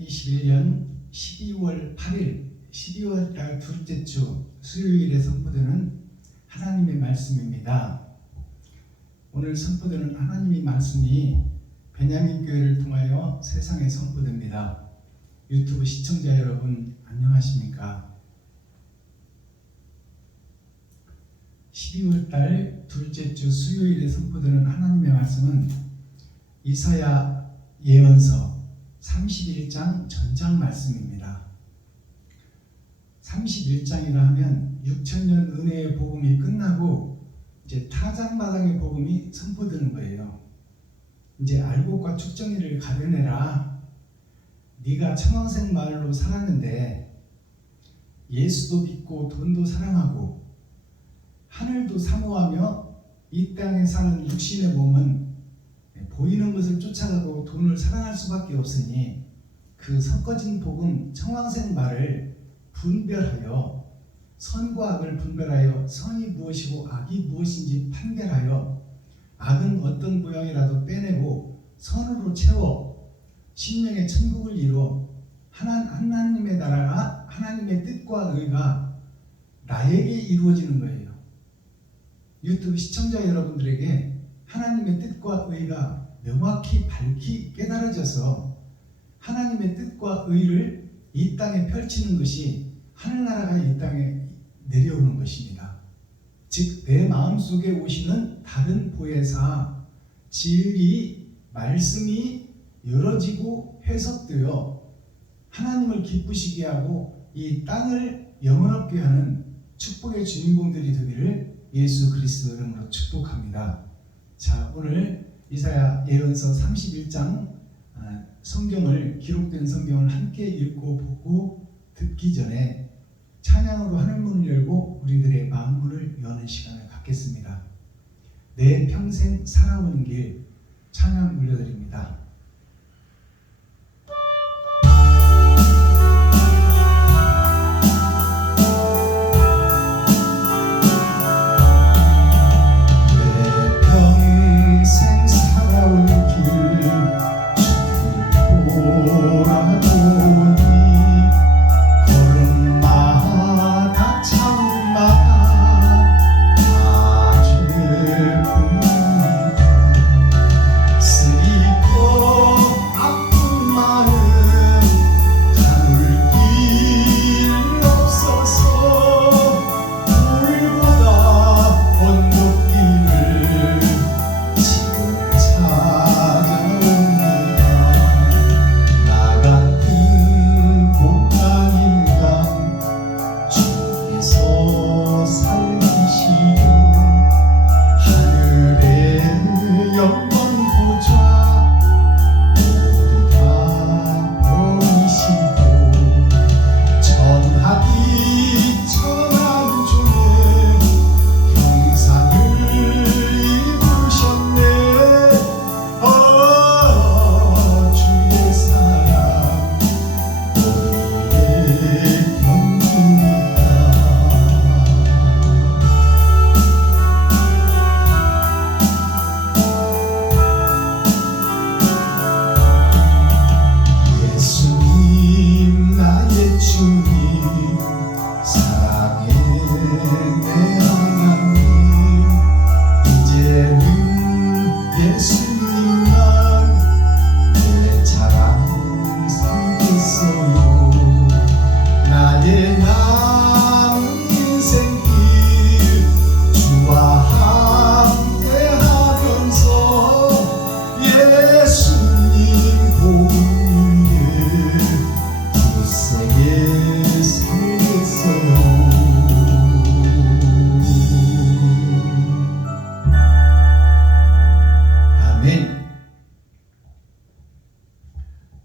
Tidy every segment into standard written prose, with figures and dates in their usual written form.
2021년 12월 8일 12월 달 둘째 주 수요일에 선포되는 하나님의 말씀입니다. 오늘 선포되는 하나님의 말씀이 베냐민 교회를 통하여 세상에 선포됩니다. 유튜브 시청자 여러분 안녕하십니까? 12월 달 둘째 주 수요일에 선포되는 하나님의 말씀은 이사야 예언서 31장 전장 말씀입니다. 31장이라 하면 6천년 은혜의 복음이 끝나고 이제 타작마당의 복음이 선포되는 거예요. 이제 알곡과 축정이를 가려내라. 네가 청황색 마을로 살았는데 예수도 믿고 돈도 사랑하고 하늘도 사모하며 이 땅에 사는 육신의 몸은 보이는 것을 쫓아가고 돈을 사랑할 수밖에 없으니 그 섞어진 복음 청황색 말을 분별하여 선과 악을 분별하여 선이 무엇이고 악이 무엇인지 판별하여 악은 어떤 모양이라도 빼내고 선으로 채워 심령의 천국을 이루어 하나님의 나라가 하나님의 뜻과 의가 나에게 이루어지는 거예요. 유튜브 시청자 여러분들에게 하나님의 뜻과 의가 명확히 밝히 깨달아져서 하나님의 뜻과 의를 이 땅에 펼치는 것이 하늘나라가 이 땅에 내려오는 것입니다. 즉 내 마음속에 오시는 다른 보혜사 진리 말씀이 열어지고 해석되어 하나님을 기쁘시게 하고 이 땅을 영원하게 하는 축복의 주인공들이 되기를 예수 그리스도 이름으로 축복합니다. 자, 오늘 이사야 예언서 31장 성경을 기록된 성경을 함께 읽고 보고 듣기 전에 찬양으로 하늘문을 열고 우리들의 마음문을 여는 시간을 갖겠습니다. 내 평생 살아온 길 찬양 올려드립니다.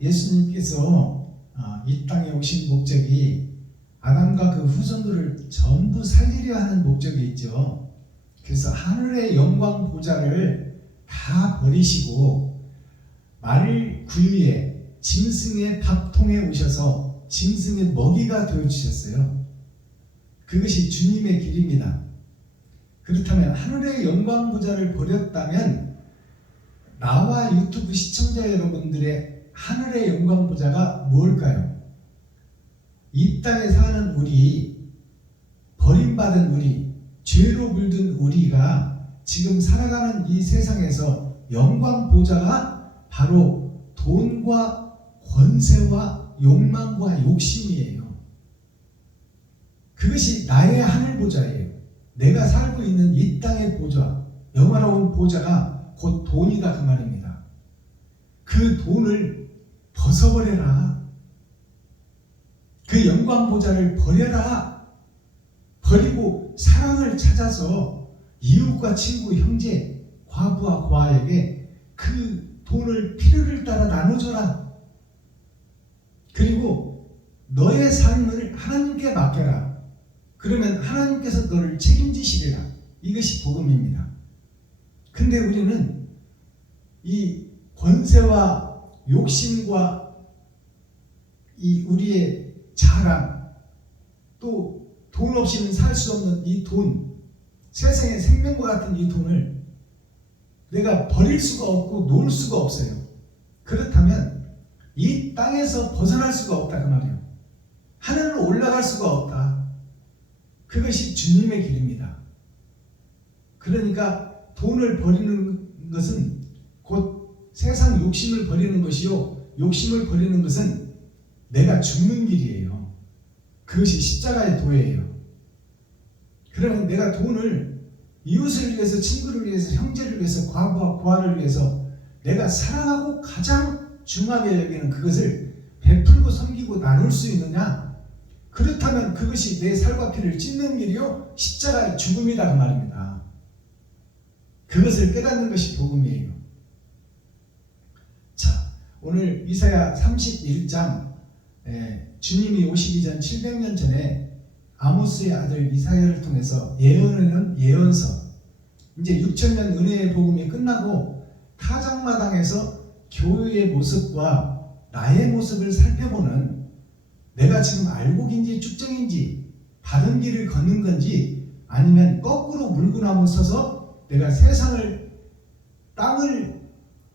예수님께서 이 땅에 오신 목적이 아담과 그 후손들을 전부 살리려 하는 목적이 있죠. 그래서 하늘의 영광 보좌를 다 버리시고 말 구유에 짐승의 밥통에 오셔서 짐승의 먹이가 되어주셨어요. 그것이 주님의 길입니다. 그렇다면 하늘의 영광 보좌를 버렸다면 나와 유튜브 시청자 여러분들의 하늘의 영광 보좌가 뭘까요? 이 땅에 사는 우리, 버림받은 우리, 죄로 물든 우리가 지금 살아가는 이 세상에서 영광 보좌가 바로 돈과 권세와 욕망과 욕심이에요. 그것이 나의 하늘 보좌예요. 내가 살고 있는 이 땅의 보좌, 영화로운 보좌가 곧 돈이다 그 말입니다. 그 돈을 벗어버려라. 그 영광 보좌를 버려라. 버리고 사랑을 찾아서 이웃과 친구, 형제, 과부와 고아에게 그 돈을 필요를 따라 나눠줘라. 그리고 너의 삶을 하나님께 맡겨라. 그러면 하나님께서 너를 책임지시리라. 이것이 복음입니다. 근데 우리는 이 권세와 욕심과 이 우리의 자랑, 또 돈 없이는 살 수 없는 이 돈, 세상의 생명과 같은 이 돈을 내가 버릴 수가 없고 놓을 수가 없어요. 그렇다면 이 땅에서 벗어날 수가 없다 그 말이에요. 하늘로 올라갈 수가 없다. 그것이 주님의 길입니다. 그러니까 돈을 버리는 것은 곧 세상 욕심을 버리는 것이요, 욕심을 버리는 것은 내가 죽는 길이에요. 그것이 십자가의 도예요. 그러면 내가 돈을 이웃을 위해서, 친구를 위해서, 형제를 위해서, 과부와 고아를 위해서 내가 사랑하고 가장 중하게 여기는 그것을 베풀고 섬기고 나눌 수 있느냐? 그렇다면 그것이 내 살과 피를 찢는 길이요, 십자가의 죽음이다 그 말입니다. 그것을 깨닫는 것이 복음이에요. 자, 오늘 이사야 31장, 주님이 오시기 전 700년 전에 아모스의 아들 이사야를 통해서 예언하는 예언서, 이제 6,000년 은혜의 복음이 끝나고 타작마당에서 교회의 모습과 나의 모습을 살펴보는, 내가 지금 알곡인지 쭉정인지 바른 길을 걷는 건지 아니면 거꾸로 물구나무 서서 내가 세상을, 땅을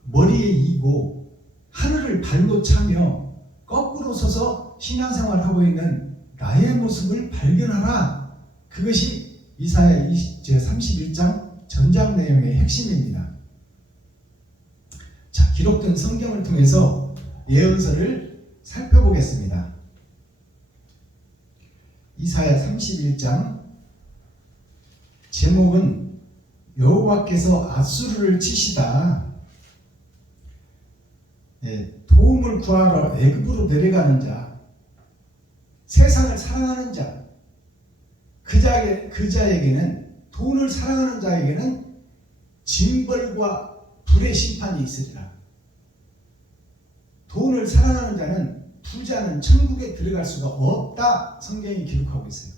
머리에 이고 하늘을 발로 차며 거꾸로 서서 신앙생활을 하고 있는 나의 모습을 발견하라. 그것이 이사야 31장 전장 내용의 핵심입니다. 자, 기록된 성경을 통해서 예언서를 살펴보겠습니다. 이사야 31장 제목은 여호와께서 앗수르를 치시다. 도움을 구하러 애굽으로 내려가는 자, 세상을 사랑하는 자, 그 자에게는, 돈을 사랑하는 자에게는 징벌과 불의 심판이 있으리라. 돈을 사랑하는 자는, 부자는 천국에 들어갈 수가 없다, 성경이 기록하고 있어요.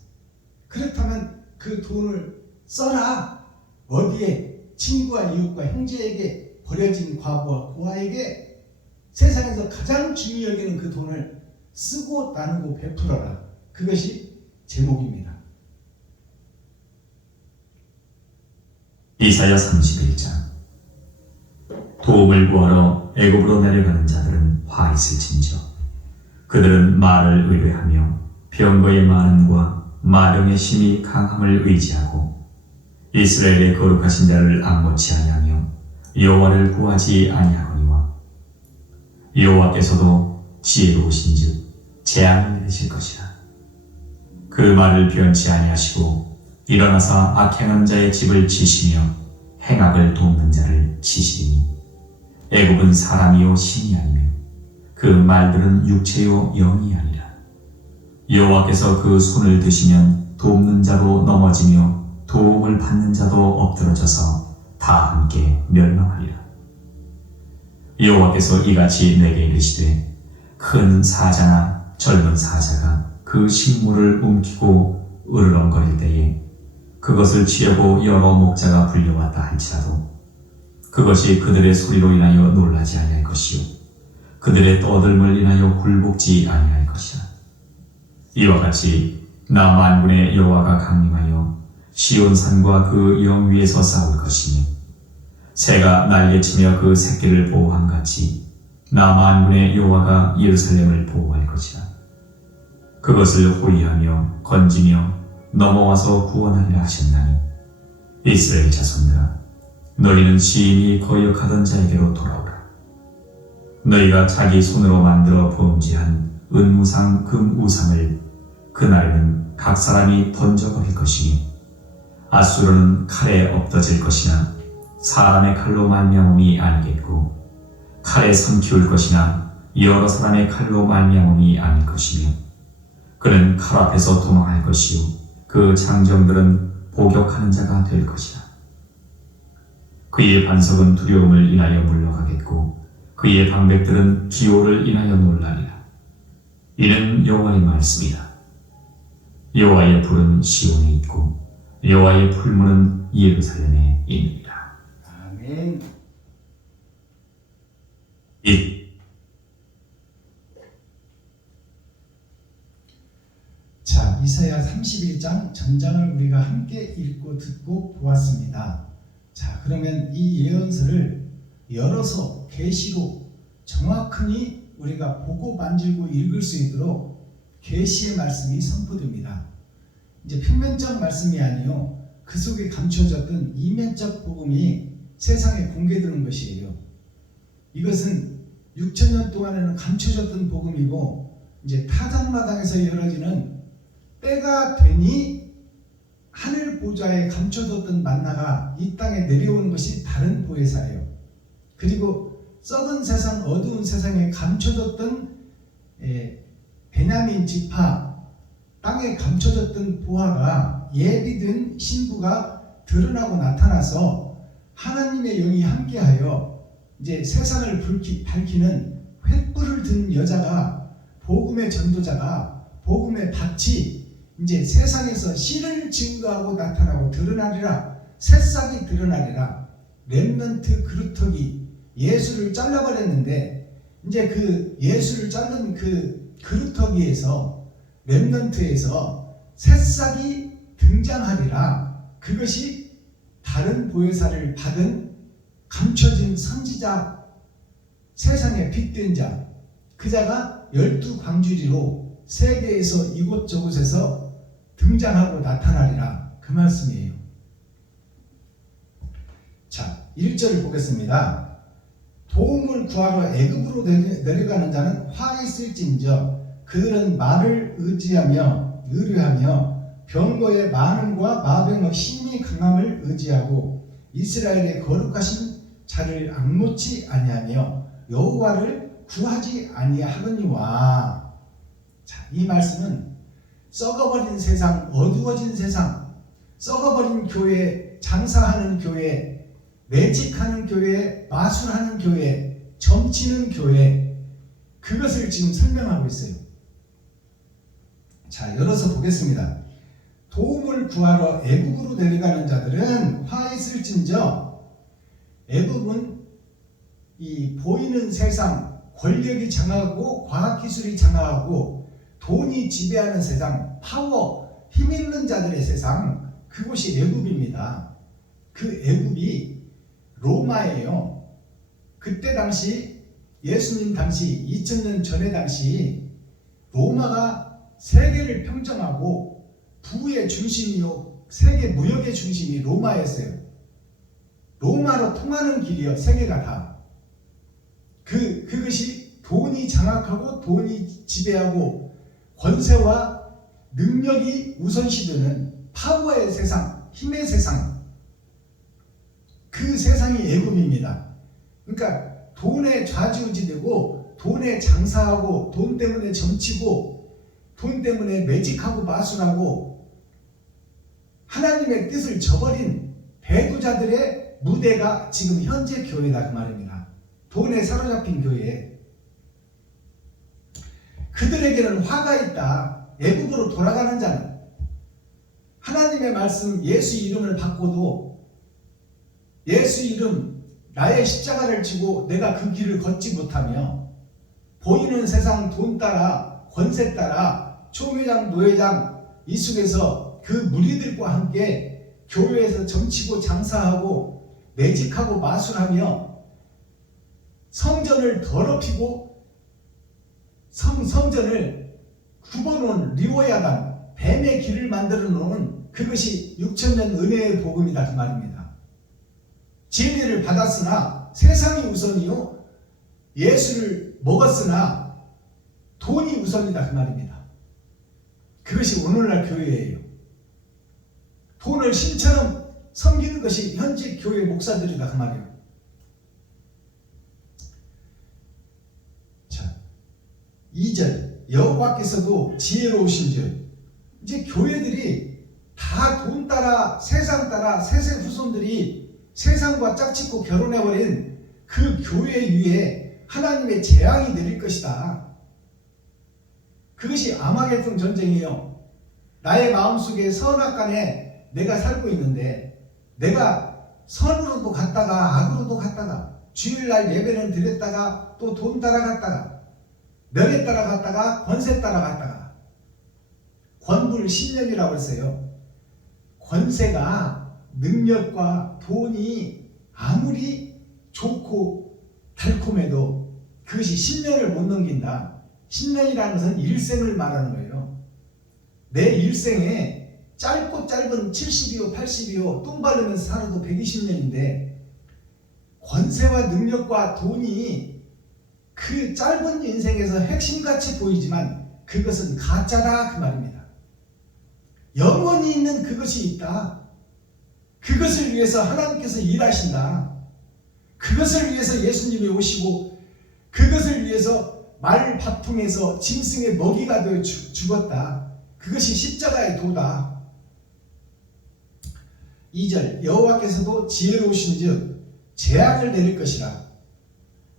그렇다면 그 돈을 써라. 어디에? 친구와 이웃과 형제에게, 버려진 과부와 고아에게 세상에서 가장 중요히 여기는 그 돈을 쓰고 나누고 베풀어라. 그것이 제목입니다. 이사야 31장. 도움을 구하러 애굽으로 내려가는 자들은 화 있을진저. 그들은 말을 의뢰하며 병거의 많음과 마령의 힘이 강함을 의지하고 이스라엘의 거룩하신 자를 앙고치 아니하며 여호와를 구하지 아니하거니와 여호와께서도 지혜로우신즉 재앙을 내리실 것이라. 그 말을 변치 아니하시고 일어나사 악행한 자의 집을 치시며 행악을 돕는 자를 치시리니 애굽은 사람이요 신이 아니며 그 말들은 육체요 영이 아니라. 여호와께서 그 손을 드시면 돕는 자도 넘어지며 도움을 받는 자도 엎드러져서 다 함께 멸망하리라. 여호와께서 이같이 내게 이르시되 큰 사자나 젊은 사자가 그 식물을 움키고 으르렁거릴 때에 그것을 치려고 여러 목자가 불려왔다 할지라도 그것이 그들의 소리로 인하여 놀라지 아니할 것이요 그들의 떠들음을 인하여 굴복지 아니할 것이라. 이와 같이 나 만군의 여호와가 강림하여 시온산과 그 영 위에서 싸울 것이며 새가 날개치며 그 새끼를 보호함같이 나 만군의 여호와가 예루살렘을 보호할 것이라. 그것을 호위하며 건지며 넘어와서 구원하리라 하셨나니 이스라엘 자손들아, 너희는 시인이 거역하던 자에게로 돌아오라. 너희가 자기 손으로 만들어 범죄한 은우상 금우상을 그날에는 각 사람이 던져버릴 것이니 아수르는 칼에 엎어질 것이나 사람의 칼로 말미암음이 아니겠고 칼에 삼키울 것이나 여러 사람의 칼로 말미암음이 아닐 것이며 그는 칼 앞에서 도망할 것이요 그 장정들은 복역하는 자가 될 것이라. 그의 반석은 두려움을 인하여 물러가겠고 그의 방백들은 기호를 인하여 놀라리라. 이는 여호와의 말씀이라. 여호와의 불은 시온에 있고 여호와의 풀무는 예루살렘에 있느니라. 아멘. 자, 이사야 31장 전장을 우리가 함께 읽고 듣고 보았습니다. 자, 그러면 이 예언서를 열어서 계시로 정확히 우리가 보고 만지고 읽을 수 있도록 계시의 말씀이 선포됩니다. 이제 평면적 말씀이 아니요, 그 속에 감춰졌던 이면적 복음이 세상에 공개되는 것이에요. 이것은 6천년 동안에는 감춰졌던 복음이고 이제 타작마당에서 열어지는 때가 되니 하늘 보좌에 감춰뒀던 만나가 이 땅에 내려오는 것이 다른 보혜사예요. 그리고 썩은 세상, 어두운 세상에 감춰졌던 베냐민 지파, 땅에 감춰졌던 보화가 예비된 신부가 드러나고 나타나서 하나님의 영이 함께하여 이제 세상을 밝히는 횃불을 든 여자가, 복음의 전도자가, 복음의 밭이 이제 세상에서 신을 증거하고 나타나고 드러나리라. 새싹이 드러나리라. 렘넌트 그루터기, 예수를 잘라버렸는데 이제 그 예수를 자른 그 그루터기에서, 렘넌트에서 새싹이 등장하리라. 그것이 다른 보혜사를 받은 감춰진 선지자, 세상에 빛된 자, 그 자가 12광주리로 세계에서 이곳저곳에서 등장하고 나타나리라. 그 말씀이에요. 자, 1절을 보겠습니다. 도움을 구하러 애굽으로 내려가는 자는 화 있을진저 그들은 말을 의뢰하며 병거의 많음과 마병의 힘이 강함을 의지하고 이스라엘의 거룩하신 자를 앙노치 아니하며 여호와를 구하지 아니하거니와. 자, 이 말씀은 썩어버린 세상, 어두워진 세상, 썩어버린 교회, 장사하는 교회, 매직하는 교회, 마술하는 교회, 점치는 교회, 그것을 지금 설명하고 있어요. 자, 열어서 보겠습니다. 도움을 구하러 애굽으로 내려가는 자들은 화 있을진저. 애굽은 이 보이는 세상, 권력이 장악하고 과학기술이 장악하고 돈이 지배하는 세상, 파워, 힘 있는 자들의 세상, 그곳이 애굽입니다. 그 애굽이 로마예요. 그때 당시, 예수님 당시, 2000년 전에 당시 로마가 세계를 평정하고 부의 중심이요, 세계 무역의 중심이 로마였어요. 로마로 통하는 길이요, 세계가 다. 그것이 돈이 장악하고 돈이 지배하고 권세와 능력이 우선시되는 파워의 세상, 힘의 세상, 그 세상이 애굽입니다. 그러니까 돈에 좌지우지되고 돈에 장사하고 돈 때문에 점치고 돈 때문에 매직하고 마술하고 하나님의 뜻을 저버린 배도자들의 무대가 지금 현재 교회다, 그 말입니다. 돈에 사로잡힌 교회. 그들에게는 화가 있다. 애굽으로 돌아가는 자는 하나님의 말씀, 예수 이름을 받고도 예수 이름, 나의 십자가를 지고 내가 그 길을 걷지 못하며 보이는 세상 돈 따라, 권세 따라, 총회장, 노회장 이 속에서 그 무리들과 함께 교회에서 점치고 장사하고 매직하고 마술하며 성전을 더럽히고 성전을 굽어놓은 리오야단, 뱀의 길을 만들어 놓은 그것이 6천년 은혜의 복음이다 그 말입니다. 진리를 받았으나 세상이 우선이요, 예수를 먹었으나 돈이 우선이다 그 말입니다. 그것이 오늘날 교회예요. 돈을 신처럼 섬기는 것이 현재 교회 목사들이다 그 말이에요. 자, 2절 여호와께서도 지혜로우신즉, 이제 교회들이 다 돈 따라 세상 따라 세세 후손들이 세상과 짝짓고 결혼해버린 그 교회 위에 하나님의 재앙이 내릴 것이다. 그것이 아마겟돈 전쟁이에요. 나의 마음속에 선악간에 내가 살고 있는데, 내가 선으로도 갔다가 악으로도 갔다가, 주일날 예배는 드렸다가 또 돈 따라갔다가, 명예 따라갔다가 권세 따라갔다가, 권불 신령이라고 했어요. 권세가, 능력과 돈이 아무리 좋고 달콤해도 그것이 10년을 못 넘긴다. 10년이라는 것은 일생을 말하는 거예요. 내 일생에 짧고 짧은 70이요 80이요 똥 바르면서 살아도 120년인데, 권세와 능력과 돈이 그 짧은 인생에서 핵심같이 보이지만 그것은 가짜다 그 말입니다. 영원히 있는 그것이 있다. 그것을 위해서 하나님께서 일하신다. 그것을 위해서 예수님이 오시고, 그것을 위해서 말 바풍에서 짐승의 먹이가 되어 죽었다. 그것이 십자가의 도다. 2절 여호와께서도 지혜로우신즉 재앙을 내릴 것이라.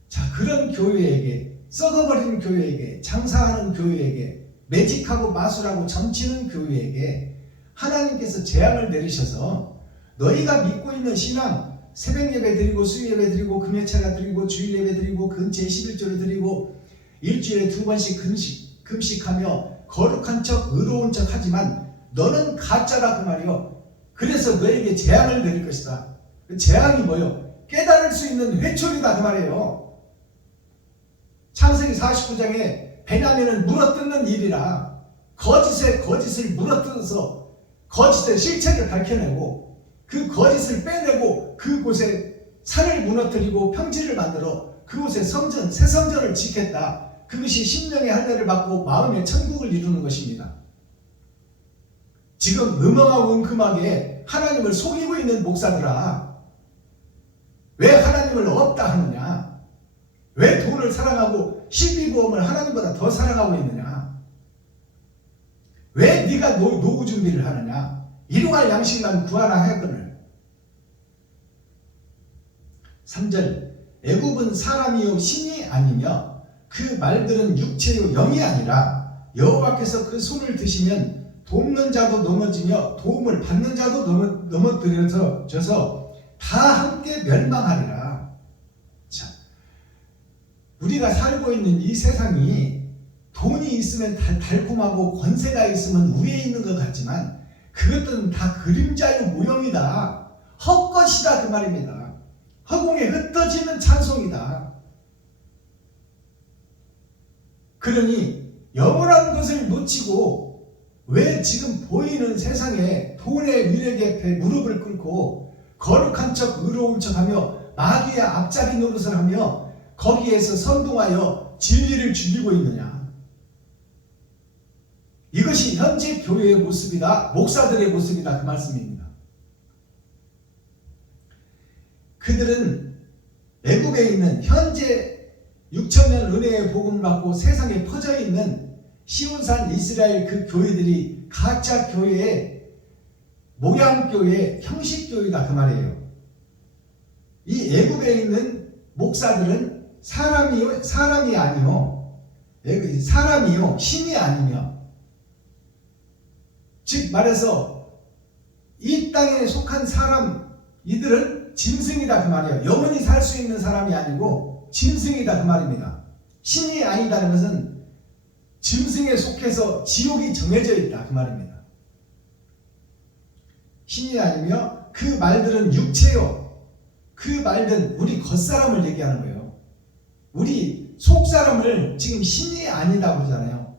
자, 그런 교회에게, 썩어버린 교회에게, 장사하는 교회에게, 매직하고 마술하고 점치는 교회에게 하나님께서 재앙을 내리셔서, 너희가 믿고 있는 신앙, 새벽 예배 드리고 수요 예배 드리고 금요체가 드리고 주일 예배 드리고 근체 11조를 드리고 일주일에 2번씩 금식하며 거룩한 척 의로운 척 하지만 너는 가짜라 그 말이요. 그래서 너에게 재앙을 내릴 것이다. 그 재앙이 뭐요? 깨달을 수 있는 회초리다 그 말이에요. 창세기 49장에 베냐민은 물어뜯는 일이라, 거짓을 물어뜯어서 거짓의 실체를 밝혀내고 그 거짓을 빼내고 그곳에 산을 무너뜨리고 평지를 만들어 그곳에 성전, 새 성전을 짓겠다. 그것이 심령의 할례를 받고 마음의 천국을 이루는 것입니다. 지금 음험하고 은큼하게 하나님을 속이고 있는 목사들아, 왜 하나님을 없다 하느냐? 왜 돈을 사랑하고 실비보험을 하나님보다 더 사랑하고 있느냐? 왜 네가 노후 준비를 하느냐? 일용할 양식만 구하라 하거늘. 3절 애굽은 사람이요 신이 아니며 그 말들은 육체요 영이 아니라 여호와께서 그 손을 드시면 돕는 자도 넘어지며 도움을 받는 자도 넘어뜨려져서 다 함께 멸망하리라. 자, 우리가 살고 있는 이 세상이 돈이 있으면 달콤하고 권세가 있으면 위에 있는 것 같지만 그것들은 다 그림자요 모형이다. 헛것이다 그 말입니다. 허공에 흩어지는 찬송이다. 그러니 영원한 것을 놓치고 왜 지금 보이는 세상에 돈의 위력에 앞에 무릎을 꿇고 거룩한 척 의로운 척하며 마귀의 앞자리 노릇을 하며 거기에서 선동하여 진리를 죽이고 있느냐? 이것이 현재 교회의 모습이다. 목사들의 모습이다 그 말씀입니다. 그들은 애굽에 있는 현재 6천년 은혜의 복음을 받고 세상에 퍼져 있는 시온산 이스라엘 그 교회들이 가짜 교회의 모양교회, 형식교회다 그 말이에요. 이 애굽에 있는 목사들은 사람이 아니요 사람이요 신이 아니며, 즉 말해서 이 땅에 속한 사람, 이들은 짐승이다 그 말이에요. 영원히 살 수 있는 사람이 아니고 짐승이다 그 말입니다. 신이 아니다는 것은 짐승에 속해서 지옥이 정해져 있다 그 말입니다. 신이 아니며 그 말들은 육체요. 그 말들은 우리 겉사람을 얘기하는 거예요. 우리 속 사람을 지금 신이 아니다 그러잖아요.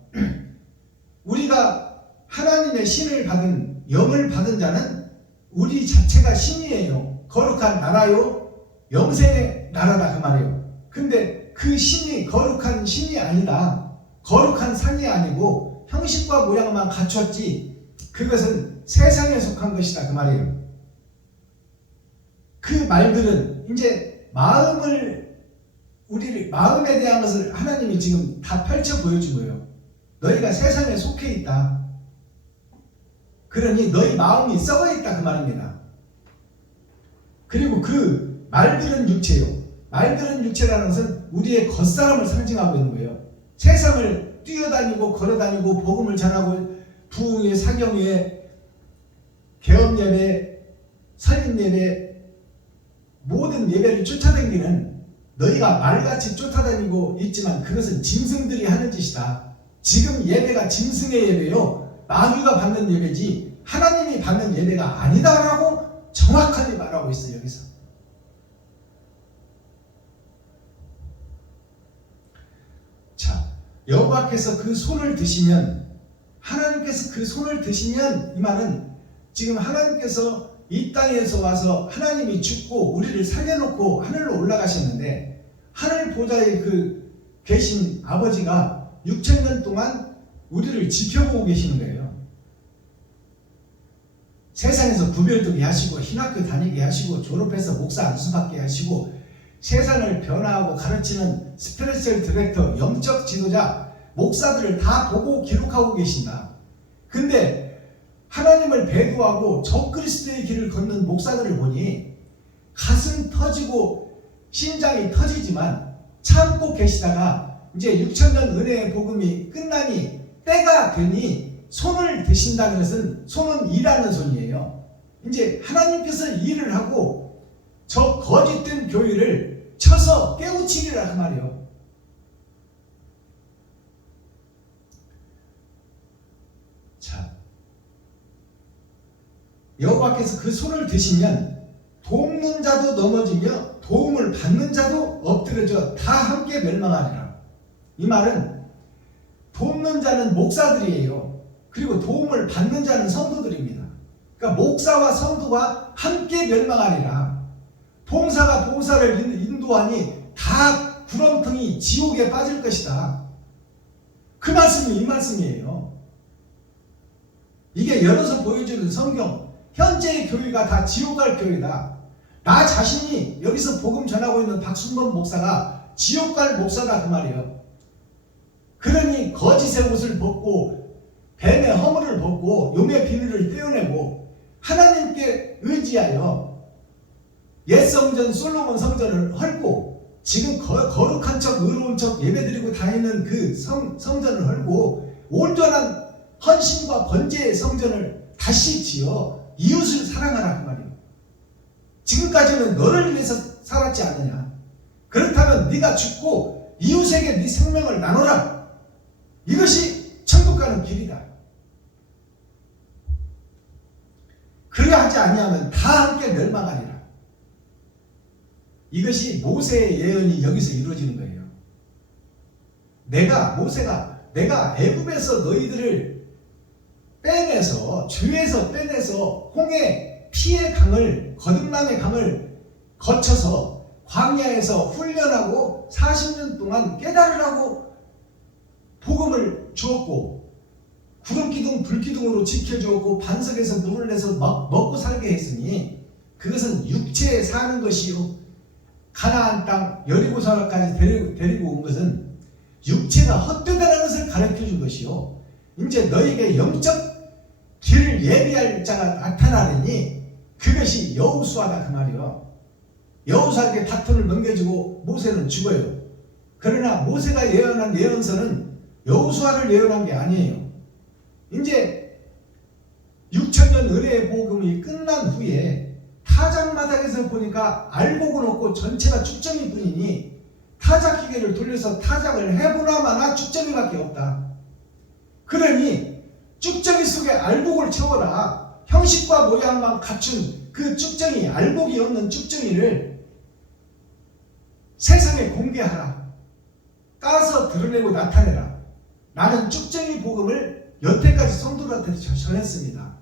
우리가 하나님의 신을 받은 영을 받은 자는 우리 자체가 신이에요. 거룩한 나라요, 영생의 나라다 그 말이에요. 근데 그 신이 거룩한 신이 아니다. 거룩한 산이 아니고 형식과 모양만 갖췄지 그것은 세상에 속한 것이다 그 말이에요. 그 말들은 이제 마음에 대한 것을 하나님이 지금 다 펼쳐 보여준 거예요. 너희가 세상에 속해 있다. 그러니 너희 마음이 썩어 있다 그 말입니다. 그리고 그 말들은 육체요. 말들은 육체라는 것은 우리의 겉사람을 상징하고 있는 거예요. 세상을 뛰어다니고 걸어다니고 복음을 전하고 부흥회, 사경회, 개업예배, 설립예배 모든 예배를 쫓아다니는 너희가 말같이 쫓아다니고 있지만 그것은 짐승들이 하는 짓이다. 지금 예배가 짐승의 예배요, 마귀가 받는 예배지 하나님이 받는 예배가 아니다라고 정확하게 말하고 있어요. 여기서 자, 여호와께서 그 손을 드시면, 하나님께서 그 손을 드시면, 이 말은 지금 하나님께서 이 땅에서 와서 하나님이 죽고 우리를 살려놓고 하늘로 올라가셨는데, 하늘 보좌에 그 계신 아버지가 6,000년 동안 우리를 지켜보고 계시는 거예요. 세상에서 구별되게 하시고 신학교 다니게 하시고 졸업해서 목사 안수 받게 하시고 세상을 변화하고 가르치는 스피리추얼 디렉터, 영적 지도자, 목사들을 다 보고 기록하고 계신다. 근데 하나님을 배도하고 적그리스도의 길을 걷는 목사들을 보니 가슴 터지고 심장이 터지지만 참고 계시다가 이제 6,000년 은혜의 복음이 끝나니 때가 되니 손을 드신다는 것은 손은 일하는 손이에요. 이제 하나님께서 일을 하고 저 거짓된 교회를 쳐서 깨우치리라 그 말이에요. 자, 여호와께서 그 손을 드시면 돕는 자도 넘어지며 도움을 받는 자도 엎드려져 다 함께 멸망하리라. 이 말은 돕는 자는 목사들이에요. 그리고 도움을 받는 자는 성도들입니다. 그러니까 목사와 성도가 함께 멸망하리라. 봉사가 봉사를 인도하니 다 구렁텅이 지옥에 빠질 것이다. 그 말씀이 이 말씀이에요. 이게 열어서 보여주는 성경. 현재의 교회가 다 지옥 갈 교회다. 나 자신이 여기서 복음 전하고 있는 박순범 목사가 지옥 갈 목사다 그 말이에요. 그러니 거짓의 옷을 벗고 뱀의 허물을 벗고 용의 비늘을 떼어내고 하나님께 의지하여 옛 성전 솔로몬 성전을 헐고 지금 거룩한 척 의로운 척 예배드리고 다니는 그 성전을 헐고 온전한 헌신과 번제의 성전을 다시 지어 이웃을 사랑하라 그 말이에요. 지금까지는 너를 위해서 살았지 않느냐. 그렇다면 네가 죽고 이웃에게 네 생명을 나눠라. 이것이 천국 가는 길이다. 그래야 하지 아니하면 다 함께 멸망하리라. 이것이 모세의 예언이 여기서 이루어지는 거예요. 내가 애굽에서 너희들을 빼내서 죄에서 빼내서 홍해 피의 강을 거듭남의 강을 거쳐서 광야에서 훈련하고 40년 동안 깨달으라고 복음을 주었고 구름기둥 불기둥으로 지켜주었고 반석에서 물을 내서 먹고 살게 했으니 그것은 육체에 사는 것이요 가나안 땅 여리고성까지 데리고 온 것은 육체가 헛되다는 것을 가르쳐준 것이요 이제 너에게 영적 길을 예비할 자가 나타나느니 그것이 여호수아다 그 말이요. 여호수아에게 바톤을 넘겨주고 모세는 죽어요. 그러나 모세가 예언한 예언서는 여호수아를 예언한 게 아니에요. 이제 6,000년 은혜의 복음이 끝난 후에 타작마당에서 보니까 알곡은 없고 전체가 쭉정이 뿐이니 타작 기계를 돌려서 타작을 해보나 마나 쭉정이밖에 없다. 그러니 쭉정이 속에 알곡을 채워라. 형식과 모양만 갖춘 그 쭉정이, 알곡이 없는 쭉정이를 세상에 공개하라. 까서 드러내고 나타내라. 나는 쭉정이 복음을 여태까지 성도들한테 전했습니다.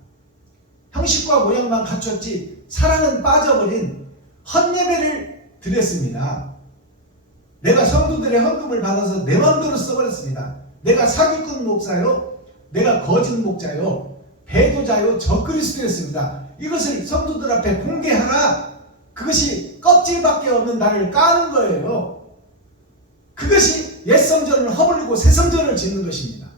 형식과 모양만 갖췄지 사랑은 빠져버린 헛예배를 드렸습니다. 내가 성도들의 헌금을 받아서 내 마음대로 써버렸습니다. 내가 사기꾼 목사요, 내가 거짓 목자요, 배도자요, 적그리스도였습니다. 이것을 성도들 앞에 공개하라. 그것이 껍질밖에 없는 나를 까는 거예요. 그것이 옛 성전을 허물리고 새 성전을 짓는 것입니다.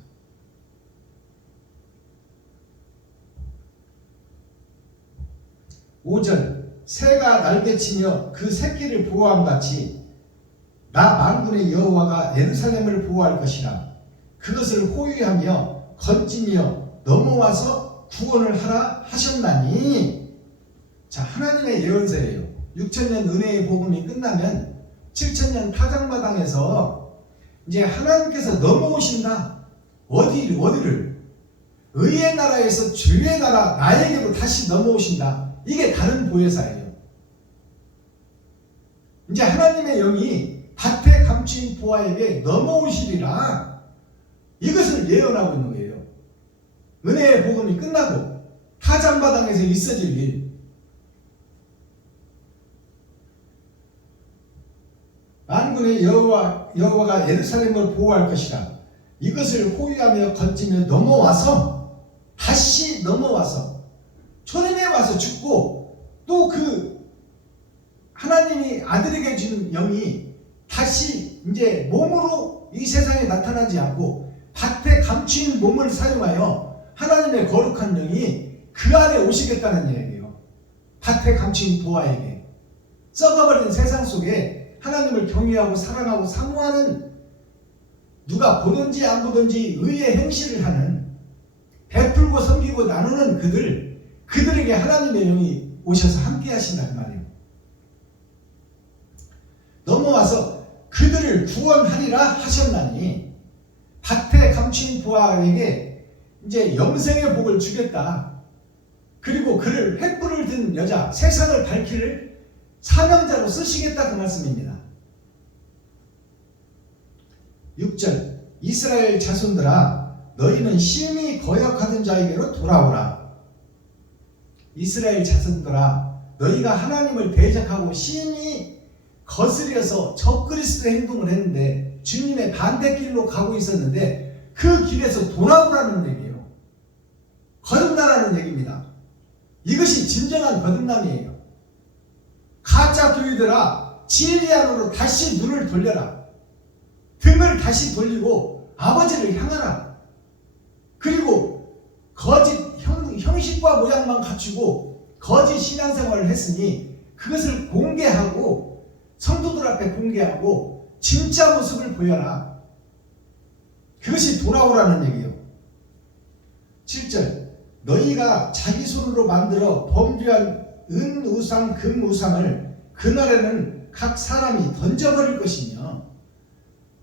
(5절) 새가 날개치며 그 새끼를 보호함 같이 나 만군의 여호와가 예루살렘을 보호할 것이라. 그것을 호위하며 건지며 넘어와서 구원을 하라 하셨나니. 자, 하나님의 예언서예요. 6,000년 은혜의 복음이 끝나면 7,000년 타작마당에서 이제 하나님께서 넘어오신다. 어디를? 의의 나라에서 주의 나라 나에게로 다시 넘어오신다. 이게 다른 보혜사예요. 이제 하나님의 영이 밭에 감추인 보아에게 넘어오시리라. 이것을 예언하고 있는 거예요. 은혜의 복음이 끝나고 타작마당에서 있어질 일. 만군의 여호와가 예루살렘을 보호할 것이라. 이것을 호위하며 건지며 넘어와서 다시 넘어와서 초림에 와서 죽고 또 그 하나님이 아들에게 준 영이 다시 이제 몸으로 이 세상에 나타나지 않고 밭에 감추인 몸을 사용하여 하나님의 거룩한 영이 그 안에 오시겠다는 얘기예요. 밭에 감추인 보아에게 썩어버린 세상 속에 하나님을 경외하고 사랑하고 사모하는, 누가 보든지 안 보든지 의의 행실을 하는, 베풀고 섬기고 나누는 그들에게 하나님의 영이 오셔서 함께 하신다 그 말이에요. 넘어와서 그들을 구원하리라 하셨나니. 밭에 감추인 보아에게 이제 영생의 복을 주겠다. 그리고 그를 횃불을 든 여자, 세상을 밝힐 사명자로 쓰시겠다 그 말씀입니다. 6절 이스라엘 자손들아 너희는 심히 거역하던 자에게로 돌아오라. 이스라엘 자손들아 너희가 하나님을 대적하고 심히 거스려서 적그리스도 행동을 했는데 주님의 반대길로 가고 있었는데 그 길에서 돌아오라는 얘기예요. 거듭나라는 얘기입니다. 이것이 진정한 거듭남이에요. 가짜 교회들아 진리 안으로 다시 눈을 돌려라. 등을 다시 돌리고 아버지를 향하라. 그리고 거짓 형식과 모양만 갖추고 거짓 신앙생활을 했으니 그것을 공개하고 성도들 앞에 공개하고 진짜 모습을 보여라. 그것이 돌아오라는 얘기예요. 7절 너희가 자기 손으로 만들어 범죄한 은우상 금우상을 그날에는 각 사람이 던져버릴 것이며.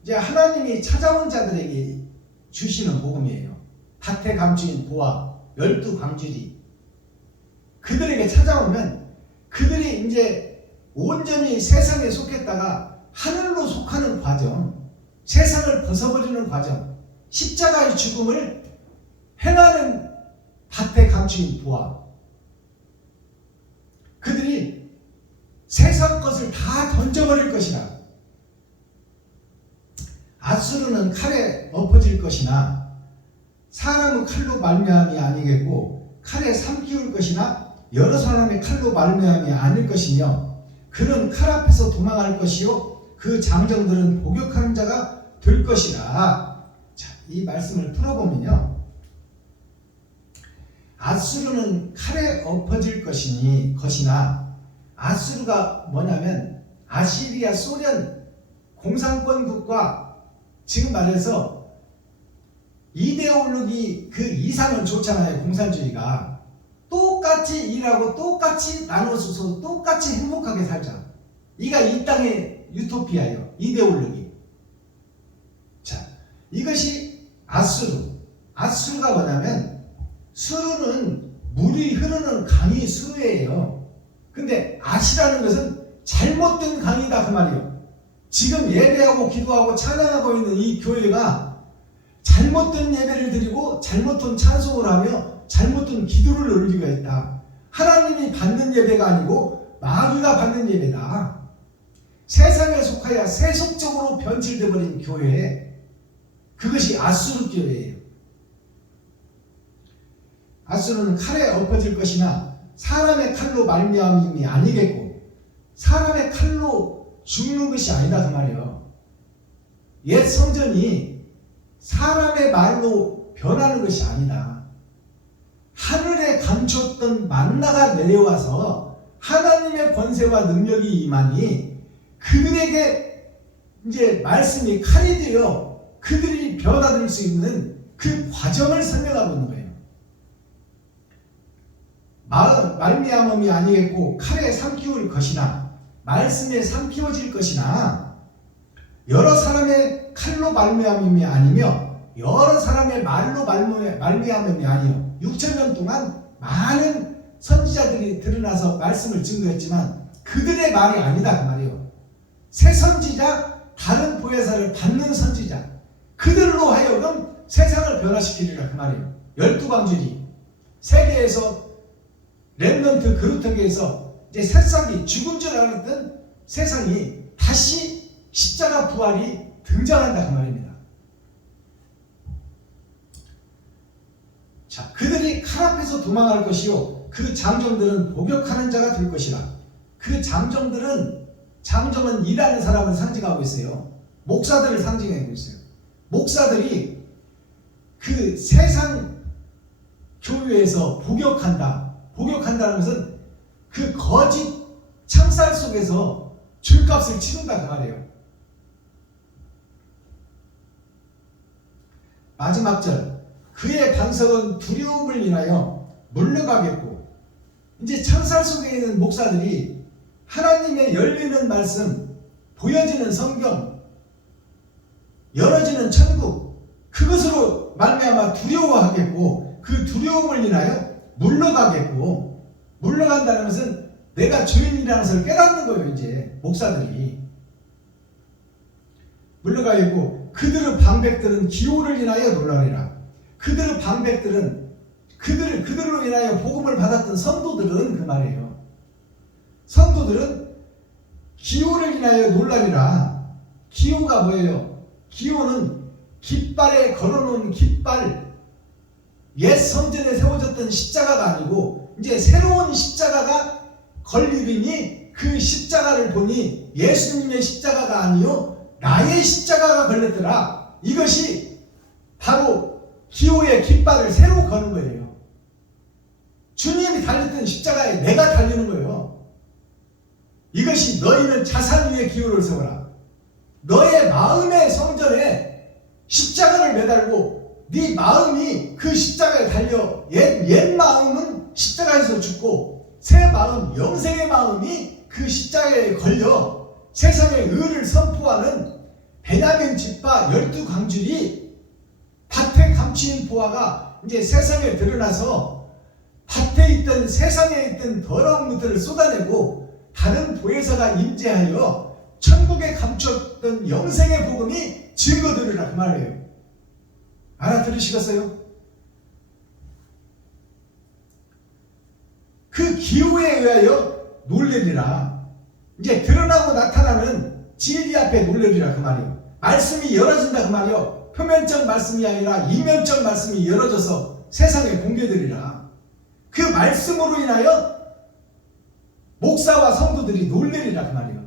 이제 하나님이 찾아온 자들에게 주시는 복음이에요. 밭에 감추인 보아 12광주리 그들에게 찾아오면 그들이 이제 온전히 세상에 속했다가 하늘로 속하는 과정, 세상을 벗어버리는 과정, 십자가의 죽음을 행하는 밭에 감추인 보아. 그들이 세상 것을 다 던져버릴 것이라. 앗수르는 칼에 엎어질 것이나 사람의 칼로 말미암이 아니겠고 칼에 삼키울 것이나 여러 사람의 칼로 말미암이 아닐 것이며 그는 칼 앞에서 도망할 것이요 그 장정들은 복역하는 자가 될 것이라. 자, 이 말씀을 풀어보면요, 앗수르는 칼에 엎어질 것이나 앗수르가 뭐냐면 아시리아 소련 공산권국과 지금 말해서 이데올로기 그 이상은 좋잖아요. 공산주의가 똑같이 일하고 똑같이 나눠서 똑같이 행복하게 살자. 이가 이 땅의 유토피아예요. 이데올로기. 자, 이것이 앗수르가 뭐냐면 수르는 물이 흐르는 강이 수르예요. 근데 앗이라는 것은 잘못된 강이다 그 말이에요. 지금 예배하고 기도하고 찬양하고 있는 이 교회가 잘못된 예배를 드리고 잘못된 찬송을 하며 잘못된 기도를 올리고 있다. 하나님이 받는 예배가 아니고 마귀가 받는 예배다. 세상에 속하여 세속적으로 변질되어 버린 교회, 그것이 아수르 교회예요. 아수르는 칼에 엎어질 것이나 사람의 칼로 말미암음이 아니겠고 사람의 칼로 죽는 것이 아니다 그 말이에요. 옛 성전이 사람의 말로 변하는 것이 아니다. 하늘에 감췄던 만나가 내려와서 하나님의 권세와 능력이 임하니 그들에게 이제 말씀이 칼이 되어 그들이 변화될 수 있는 그 과정을 설명하고 있는 거예요. 말미암음이 아니겠고 칼에 삼키울 것이나 말씀에 삼키워질 것이나 여러 사람의 칼로 말미암음이 아니며 여러 사람의 말로 말미암음이 아니요. 6,000년 동안 많은 선지자들이 드러나서 말씀을 증거했지만 그들의 말이 아니다 그 말이에요. 새 선지자, 다른 보혜사를 받는 선지자, 그들로 하여금 세상을 변화시키리라 그 말이에요. 12광주리 세계에서 렘넌트 그루터기에서 이제 새싹이 죽은 줄 알았던 세상이 다시 십자가 부활이 등장한다 그 말입니다. 자, 그들이 칼 앞에서 도망할 것이요 그 장정들은 복역하는 자가 될 것이라. 그 장정은 일하는 사람을 상징하고 있어요. 목사들을 상징하고 있어요. 목사들이 그 세상 교회에서 복역한다는 것은 그 거짓 창살 속에서 죗값을 치른다 그 말이에요. 마지막 절, 그의 반석은 두려움을 인하여 물러가겠고, 이제 창살 속에 있는 목사들이 하나님의 열리는 말씀, 보여지는 성경, 열어지는 천국, 그것으로 말미암아 두려워하겠고 그 두려움을 인하여 물러가겠고, 물러간다는 것은 내가 주인이라는 것을 깨닫는 거예요. 이제 목사들이 물러가겠고 그들의 방백들은 기호를 인하여 놀라리라. 그들의 방백들은 그들로 인하여 복음을 받았던 성도들은 그 말이에요. 성도들은 기호를 인하여 놀라리라. 기호가 뭐예요? 기호는 깃발에 걸어놓은 깃발, 옛 성전에 세워졌던 십자가가 아니고 이제 새로운 십자가가 걸리니 그 십자가를 보니 예수님의 십자가가 아니요 나의 십자가가 걸렸더라. 이것이 바로 기호의 깃발을 새로 거는 거예요. 주님이 달렸던 십자가에 내가 달리는 거예요. 이것이 너희는 자산 위에 기호를 세워라. 너의 마음의 성전에 십자가를 매달고 네 마음이 그 십자가에 달려 옛 마음은 십자가에서 죽고 새 마음, 영생의 마음이 그 십자가에 걸려 세상의 의를 선포하는 베냐민 집파 12광줄이 밭에 감추인 보화가 이제 세상에 드러나서 밭에 있던 세상에 있던 더러운 것들을 쏟아내고 다른 보혜사가 임재하여 천국에 감췄던 영생의 복음이 증거되리라 그 말이에요. 알아들으시겠어요? 그 기호에 의하여 놀래리라. 이제 드러나고 나타나는 진리 앞에 놀래리라 그 말이에요. 말씀이 열어진다 그 말이에요. 표면적 말씀이 아니라 이면적 말씀이 열어져서 세상에 공개되리라. 그 말씀으로 인하여 목사와 성도들이 놀래리라 그 말이에요.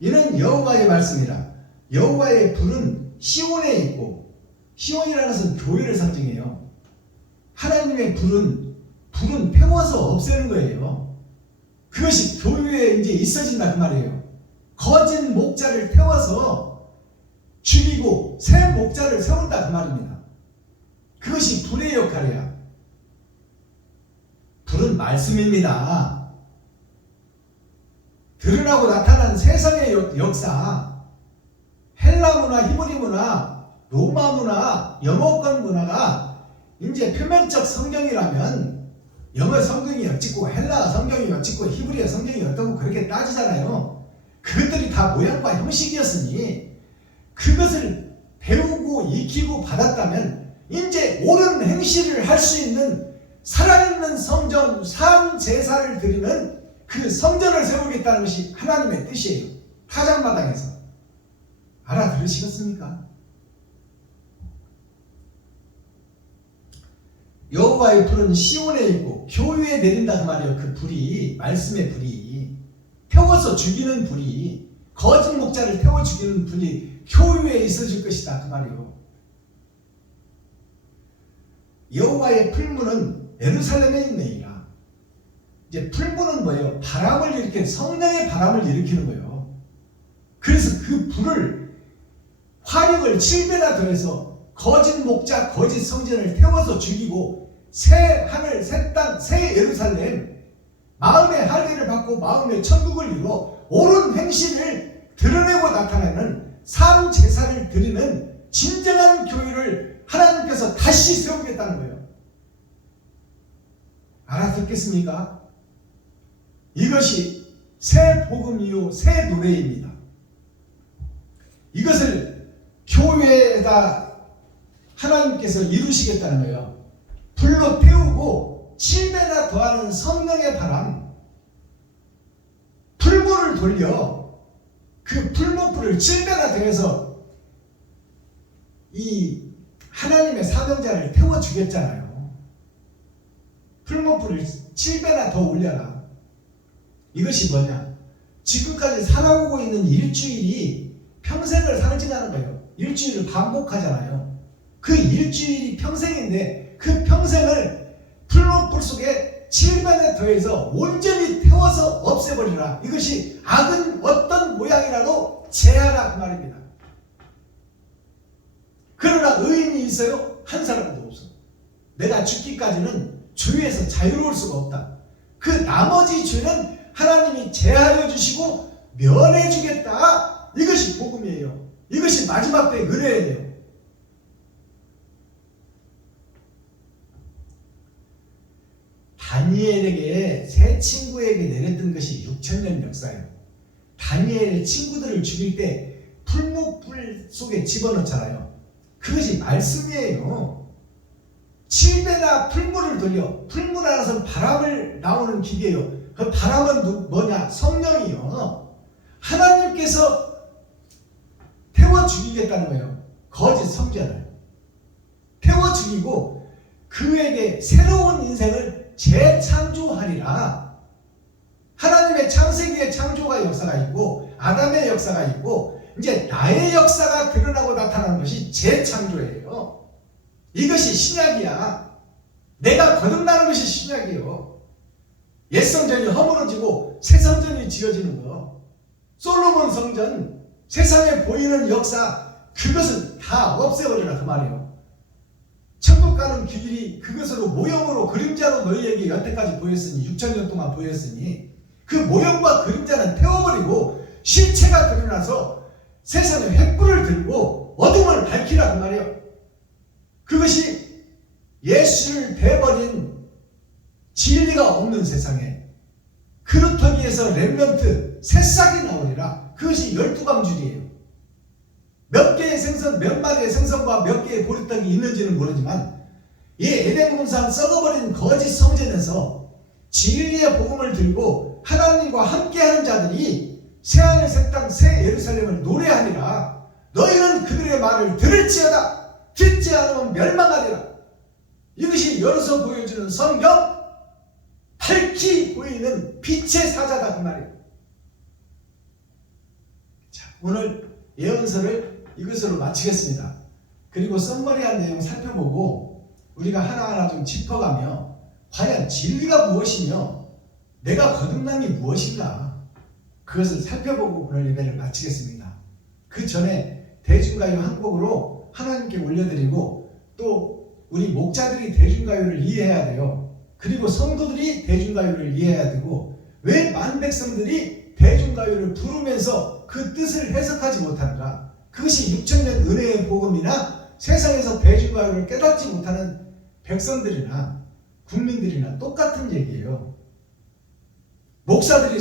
이는 여호와의 말씀이라. 여호와의 불은 시온에 있고, 시온이라는 것은 교회를 상징해요. 하나님의 불은 태워서 없애는 거예요. 그것이 교회에 이제 있어진다 그 말이에요. 거짓 목자를 태워서 죽이고 새 목자를 세운다 그 말입니다. 그것이 불의 역할이야. 불은 말씀입니다. 드러나고 나타난 세상의 역사, 헬라 문화, 히브리 문화, 로마 문화, 영어권 문화가 이제 표면적 성경이라면 영어 성경이 어찌고 헬라 성경이 어찌고 히브리어 성경이 어떻고 그렇게 따지잖아요. 그것들이 다 모양과 형식이었으니 그것을 배우고 익히고 받았다면 이제 옳은 행실을 할 수 있는 살아있는 성전, 산 제사를 드리는 그 성전을 세우겠다는 것이 하나님의 뜻이에요. 타작마당에서. 알아들으시겠습니까? 여호와의 불은 시온에 있고 교회에 내린다 그 말이에요. 그 불이, 말씀의 불이, 태워서 죽이는 불이, 거짓 목자를 태워 죽이는 불이 교회에 있어질 것이다 그 말이에요. 여호와의 풀무는 예루살렘에 있네이라. 이제 풀무는 뭐예요? 바람을 일으키는, 성령의 바람을 일으키는 거예요. 그래서 그 불을, 화력을 7배나 더해서 거짓 목자, 거짓 성전을 태워서 죽이고 새 하늘, 새 땅, 새 예루살렘, 마음의 할례를 받고 마음의 천국을 이루어 옳은 행실을 드러내고 나타내는 산 제사를 드리는 진정한 교회를 하나님께서 다시 세우겠다는 거예요. 알아듣겠습니까? 이것이 새 복음이요 새 노래입니다. 이것을 교회에다 하나님께서 이루시겠다는 거예요. 불로 태우고 7배나 더하는 성령의 바람, 풀무를 돌려 그 풀무불을 7배나 더해서 이 하나님의 사명자를 태워주겠잖아요. 풀무불을 7배나 더 올려라. 이것이 뭐냐? 지금까지 살아오고 있는 일주일이 평생을 상징하는 거예요. 일주일을 반복하잖아요. 그 일주일이 평생인데 그 평생을 풀무불 속에 7배나 더해서 온전히 태워서 없애버리라. 이것이 악은 어떤 모양이라도 제하라 그 말입니다. 그러나 의인이 있어요? 한 사람도 없어. 내가 죽기까지는 죄에서 자유로울 수가 없다. 그 나머지 죄는 하나님이 제하여 주시고 면해 주겠다. 이것이 복음이에요. 이것이 마지막 때의 은혜예요. 다니엘에게 세 친구에게 내렸던 것이 6,000년 역사예요. 다니엘의 친구들을 죽일 때 풀무불 속에 집어넣잖아요. 그것이 말씀이에요. 7배나 풀무를 돌려, 풀무라는 것은 바람을 나오는 기계예요. 그 바람은 뭐냐? 성령이요. 하나님께서 태워 죽이겠다는 거예요. 거짓 성전을 태워 죽이고 그에게 새로운 인생을 재창조하리라. 하나님의 창세기의 창조가 역사가 있고 아담의 역사가 있고 이제 나의 역사가 드러나고 나타나는 것이 재창조예요. 이것이 신약이야. 내가 거듭나는 것이 신약이에요. 옛 성전이 허물어지고 새 성전이 지어지는 거. 솔로몬 성전, 세상에 보이는 역사, 그것을 다 없애버리라 그 말이에요. 천국 가는 길이 그것으로 모형으로 그림자로 너희에게 여태까지 보였으니 6,000년 동안 보였으니 그 모형과 그림자는 태워버리고 실체가 드러나서 세상에 횃불을 들고 어둠을 밝히라 그 말이에요. 그것이 예수를 베버린 진리가 없는 세상에 그루터기에서 렘넌트 새싹이 나오리라. 그것이 12광줄이에요. 몇 개의 생선, 몇 마리의 생선과 몇 개의 보리떡이 있는지는 모르지만 이 에덴군산 썩어버린 거짓 성전에서 진리의 복음을 들고 하나님과 함께하는 자들이 새하늘 새 땅 새 예루살렘을 노래하니라. 너희는 그들의 말을 들을지어다. 듣지 않으면 멸망하리라. 이것이 열어서 보여주는 성경, 밝히 보이는 빛의 사자다 그 말이에요. 자, 오늘 예언서를 이것으로 마치겠습니다. 그리고 썸머리한 내용 살펴보고 우리가 하나하나 좀 짚어가며 과연 진리가 무엇이며 내가 거듭남이 무엇인가 그것을 살펴보고 오늘 예배를 마치겠습니다. 그 전에 대중가요 한 곡으로 하나님께 올려드리고 또 우리 목자들이 대중가요를 이해해야 돼요. 그리고 성도들이 대중가요를 이해해야 되고 왜 만백성들이 대중가요를 부르면서 그 뜻을 해석하지 못하는가? 그것이 6,000년 은혜의 복음이나 세상에서 대중가요를 깨닫지 못하는 백성들이나 국민들이나 똑같은 얘기예요. 목사들이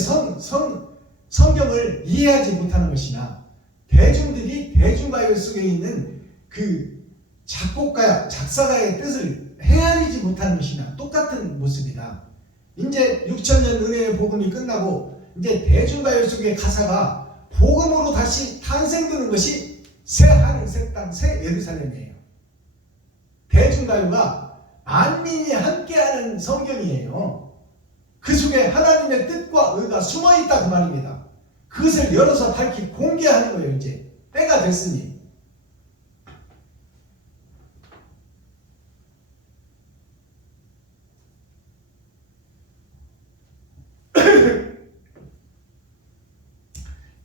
성경을 이해하지 못하는 것이나 대중들이 대중가요 속에 있는 그 작곡가, 작사가의 뜻을 헤아리지 못하는 것이나 똑같은 모습이다. 이제 6천년 은혜의 복음이 끝나고 이제 대중가요 속의 가사가 복음으로 다시 탄생되는 것이 새 하늘, 새 땅, 새 예루살렘이에요. 대중가요가 만민이 함께하는 성경이에요. 그 속에 하나님의 뜻과 의가 숨어있다 그 말입니다. 그것을 열어서 밝히 공개하는 거예요. 이제 때가 됐으니.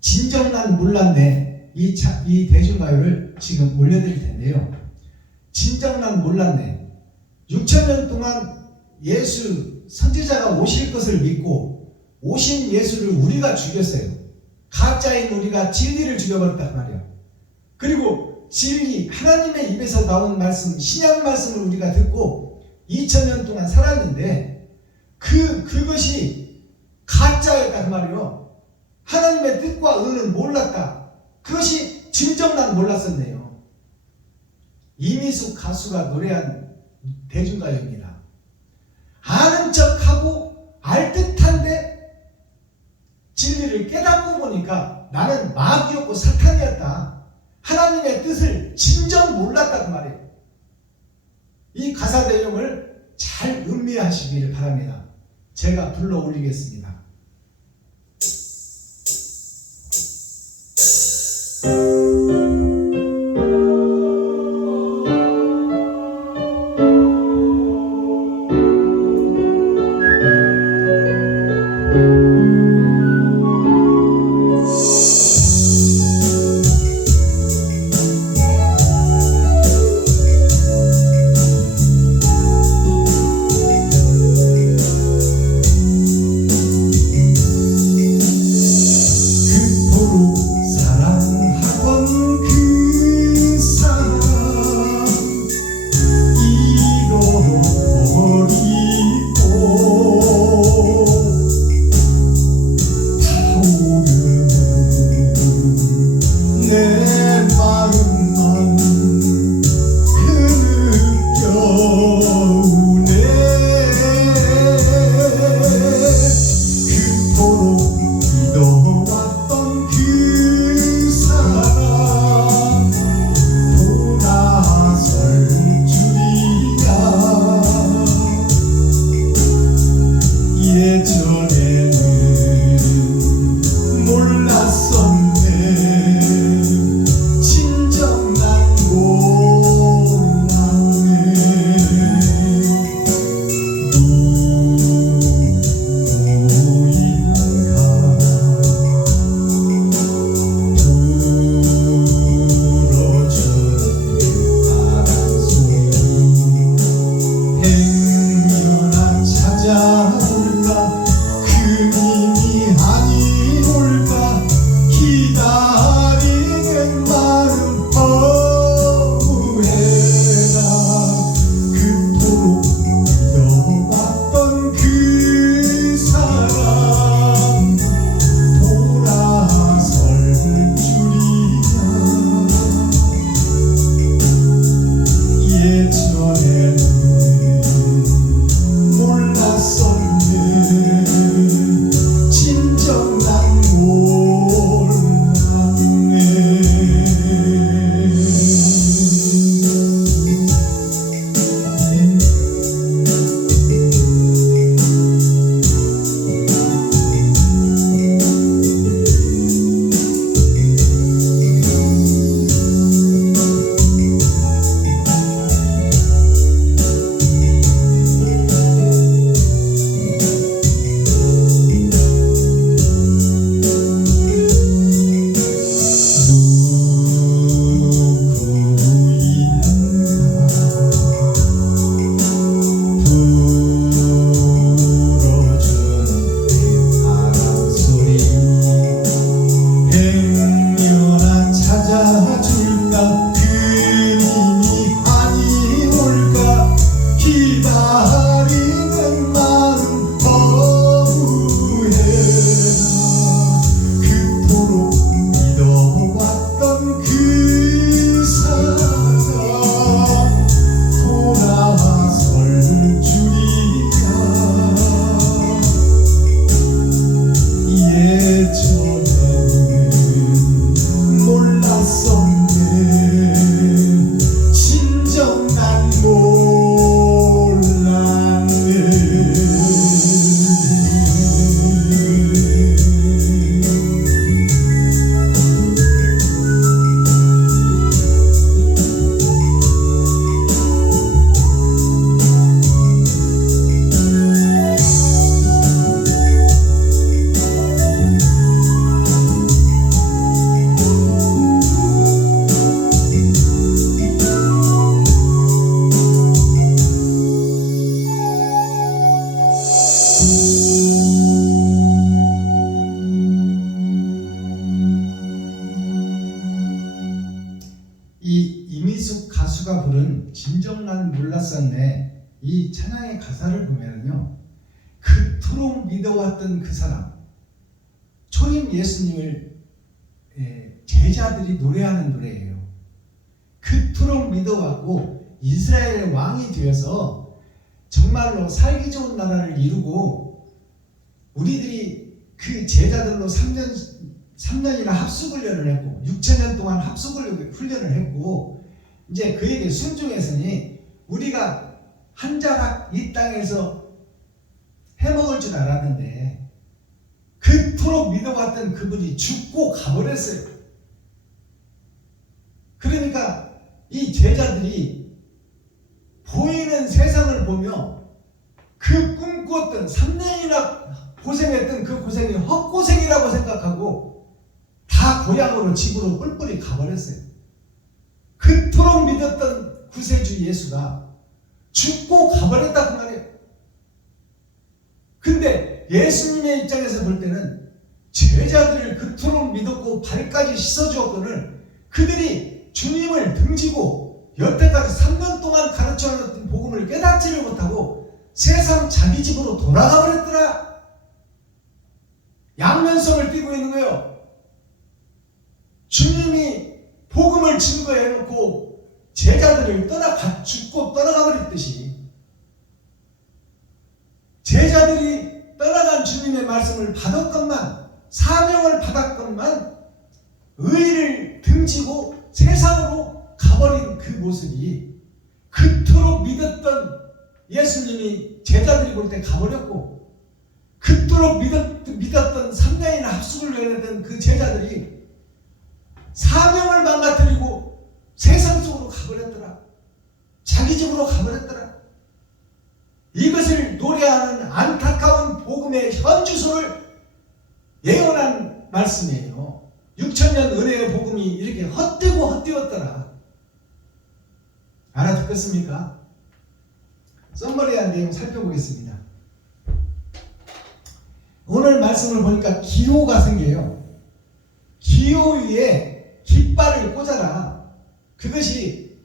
진정난 몰랐네. 이 대중가요를 지금 올려드릴 텐데요. 진정난 몰랐네. 6천년 동안 예수 선지자가 오실 것을 믿고 오신 예수를 우리가 죽였어요. 가짜인 우리가 진리를 죽여버렸단 말이야. 그리고 진리, 하나님의 입에서 나온 말씀, 신약 말씀을 우리가 듣고 2000년 동안 살았는데 그것이 가짜였다 그 말이요. 하나님의 뜻과 의는 몰랐다. 그것이 진정난 몰랐었네요. 이미숙 가수가 노래한 대중가요입니다. 아는 척하고 알듯한데 진리를 깨닫고 보니까 나는 마귀였고 사탄이었다. 하나님의 뜻을 진정 몰랐다 그 말이에요. 이 가사 내용을 잘 음미하시기를 바랍니다. 제가 불러 올리겠습니다. 그적 난 몰랐었네. 이 찬양의 가사를 보면요, 그토록 믿어왔던 그 사람, 초림 예수님을 제자들이 노래하는 노래예요. 그토록 믿어왔고 이스라엘의 왕이 되어서 정말로 살기 좋은 나라를 이루고, 우리들이 그 제자들로 3년이나 합숙훈련을 했고 6천년 동안 합숙훈련을 했고, 이제 그에게 순종했으니 우리가 한 자락 이 땅에서 해먹을 줄 알았는데, 그토록 믿어왔던 그분이 죽고 가버렸어요. 그러니까 이 제자들이 보이는 세상을 보며 그 꿈꿨던 3년이나 고생했던 그 고생이 헛고생이라고 생각하고 다 고향으로 집으로 뿔뿔이 가버렸어요. 그토록 믿었던 구세주 예수가 죽고 가버렸다 그 말이에요. 근데 예수님의 입장에서 볼 때는 제자들을 그토록 믿었고 발까지 씻어주었거늘 그들이 주님을 등지고 여태까지 3년 동안 가르쳐줬던 복음을 깨닫지를 못하고 세상 자기 집으로 돌아가 버렸더라. 양면성을 띠고 있는 거예요. 주님이 복음을 증거해놓고 제자들을 죽고 떠나가 버렸듯이, 제자들이 떠나간 주님의 말씀을 받았건만, 사명을 받았건만 의를 등지고 세상으로 가버린 그 모습이 그토록 믿었던 예수님이 제자들이 볼 때 가버렸고, 그토록 믿었던 3년이나 합숙을 했던 그 제자들이 사명을 망가뜨리고 세상 속으로 가버렸더라. 자기 집으로 가버렸더라. 이것을 노래하는 안타까운 복음의 현주소를 예언한 말씀이에요. 6천년 은혜의 복음이 이렇게 헛되고 헛되었더라. 알아듣겠습니까? 썸머리한 내용 살펴보겠습니다. 오늘 말씀을 보니까 기호가 생겨요. 기호 위에 깃발을 꽂아라. 그것이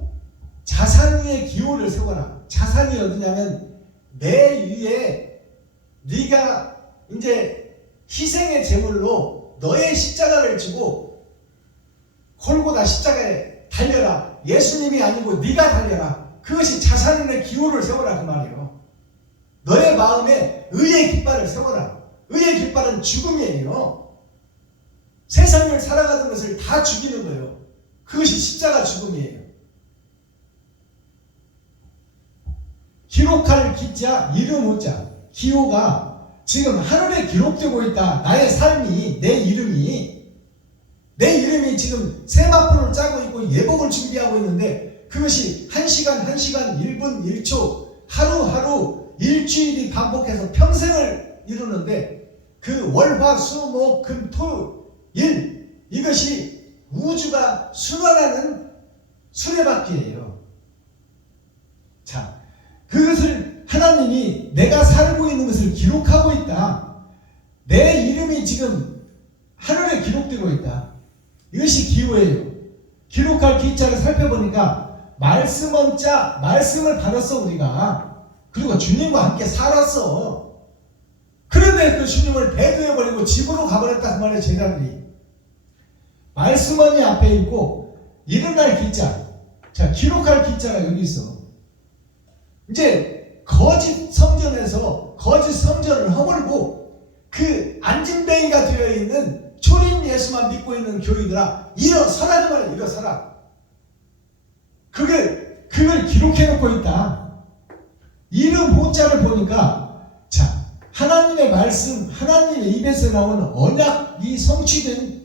자산 위에 기호를 세워라. 자산이 어디냐면 내 위에 네가 이제 희생의 제물로 너의 십자가를 지고 골고다 십자가에 달려라. 예수님이 아니고 네가 달려라. 그것이 자산의 기호를 세워라 그 말이에요. 너의 마음에 의의 깃발을 세워라. 의의 깃발은 죽음이에요. 세상을 살아가는 것을 다 죽이는 거예요. 그것이 십자가 죽음이에요. 기록할 기자, 이름 우자, 기호가 지금 하늘에 기록되고 있다. 나의 삶이, 내 이름이 지금 세마포를 짜고 있고 예복을 준비하고 있는데, 그것이 1시간, 1분, 1초, 하루하루 일주일이 반복해서 평생을 이루는데, 그 월, 화, 수, 목, 금, 토, 일, 이것이 우주가 순환하는 수레바퀴예요. 자, 그것을 하나님이 내가 살고 있는 것을 기록하고 있다. 내 이름이 지금 하늘에 기록되고 있다. 이것이 기호예요. 기록할 기자를 살펴보니까 말씀은 자, 말씀을 받았어 우리가. 그리고 주님과 함께 살았어. 그런데 그 주님을 배도해버리고 집으로 가버렸다 그 말이에요. 제자들이. 말씀원이 앞에 있고 일어날 기자, 자 기록할 기자가 여기 있어. 이제 거짓 성전에서 거짓 성전을 허물고 그 안진뱅이가 되어 있는 초림 예수만 믿고 있는 교인들아, 일어서라 그 말이에요. 일어서라. 그걸 기록해놓고 있다. 이름 호자를 보니까, 자 하나님의 말씀, 하나님의 입에서 나오는 언약이 성취된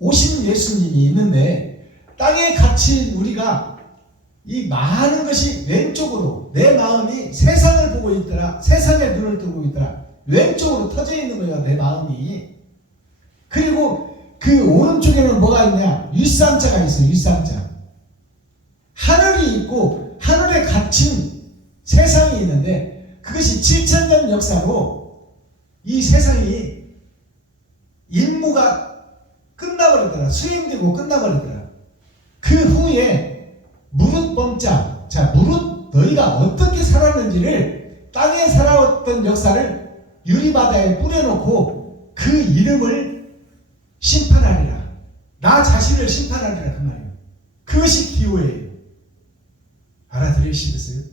오신 예수님이 있는데, 땅에 갇힌 우리가 이 많은 것이 왼쪽으로, 내 마음이 세상을 보고 있더라. 세상에 눈을 뜨고 있더라. 왼쪽으로 터져 있는 거예요. 내 마음이. 그리고 그 오른쪽에는 뭐가 있냐? 윗상자가 있어요. 윗상자. 하늘이 있고 하늘에 갇힌 세상이 있는데, 그것이 7,000년 역사로 이 세상이 임무가 끝나버렸더라. 수행되고 끝나버렸더라. 그 후에 무릇 범자, 자, 무릇 너희가 어떻게 살았는지를 땅에 살아왔던 역사를 유리바다에 뿌려놓고 그 이름을 심판하리라. 나 자신을 심판하리라 그 말이에요. 그것이 기호예요. 알아들으시겠어요?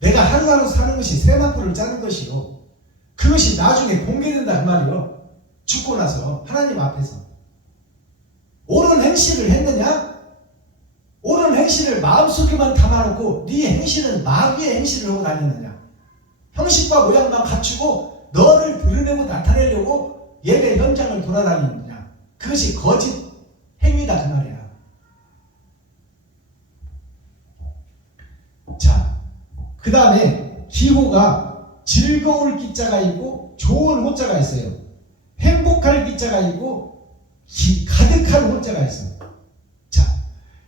내가 하루하루 사는 것이 새만꾸를 짜는 것이요. 그것이 나중에 공개된다 그 말이요. 죽고 나서 하나님 앞에서 옳은 행실을 했느냐? 옳은 행실을 마음속에만 담아놓고 네 행실은 마귀의 행실을 하고 다녔느냐? 형식과 모양만 갖추고 너를 드러내고 나타내려고 예배 현장을 돌아다니느냐? 그것이 거짓 행위다 그 말이야. 자, 그 다음에 기호가 즐거울 기자가 있고 좋은 호자가 있어요. 행복할 기자가 있고 가득한 호자가 있어요. 자,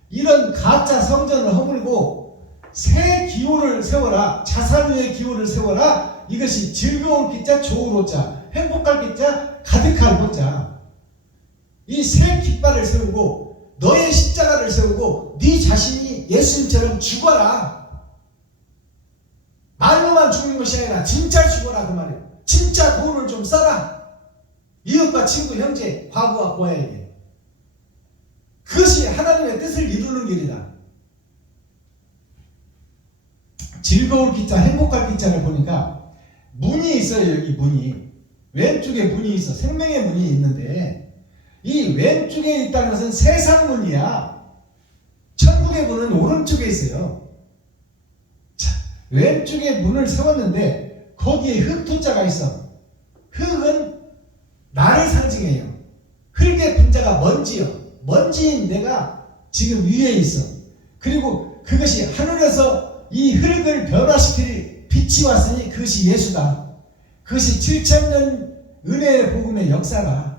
이런 가짜 성전을 허물고 새 기호를 세워라. 자산 위의 기호를 세워라. 이것이 즐거울 기자, 좋은 호자, 행복할 기자, 가득할 호자. 이 새 깃발을 세우고 너의 십자가를 세우고 네 자신이 예수님처럼 죽어라. 말로만 죽는 것이 아니라 진짜 죽어라 그 말이에요. 진짜 돈을 좀 써라. 이웃과 친구, 형제, 과부와 고아에게. 그것이 하나님의 뜻을 이루는 길이다. 즐거울 기자, 행복할 기자를 보니까 문이 있어요. 여기 문이. 왼쪽에 문이 있어. 생명의 문이 있는데 이 왼쪽에 있다는 것은 세상 문이야. 천국의 문은 오른쪽에 있어요. 자, 왼쪽에 문을 세웠는데 거기에 흙토자가 있어. 흙은 나를 상징해요. 흙의 분자가 먼지요. 먼지인 내가 지금 위에 있어. 그리고 그것이 하늘에서 이 흙을 변화시킬 빛이 왔으니 그것이 예수다. 그것이 7,000년 은혜의 복음의 역사다.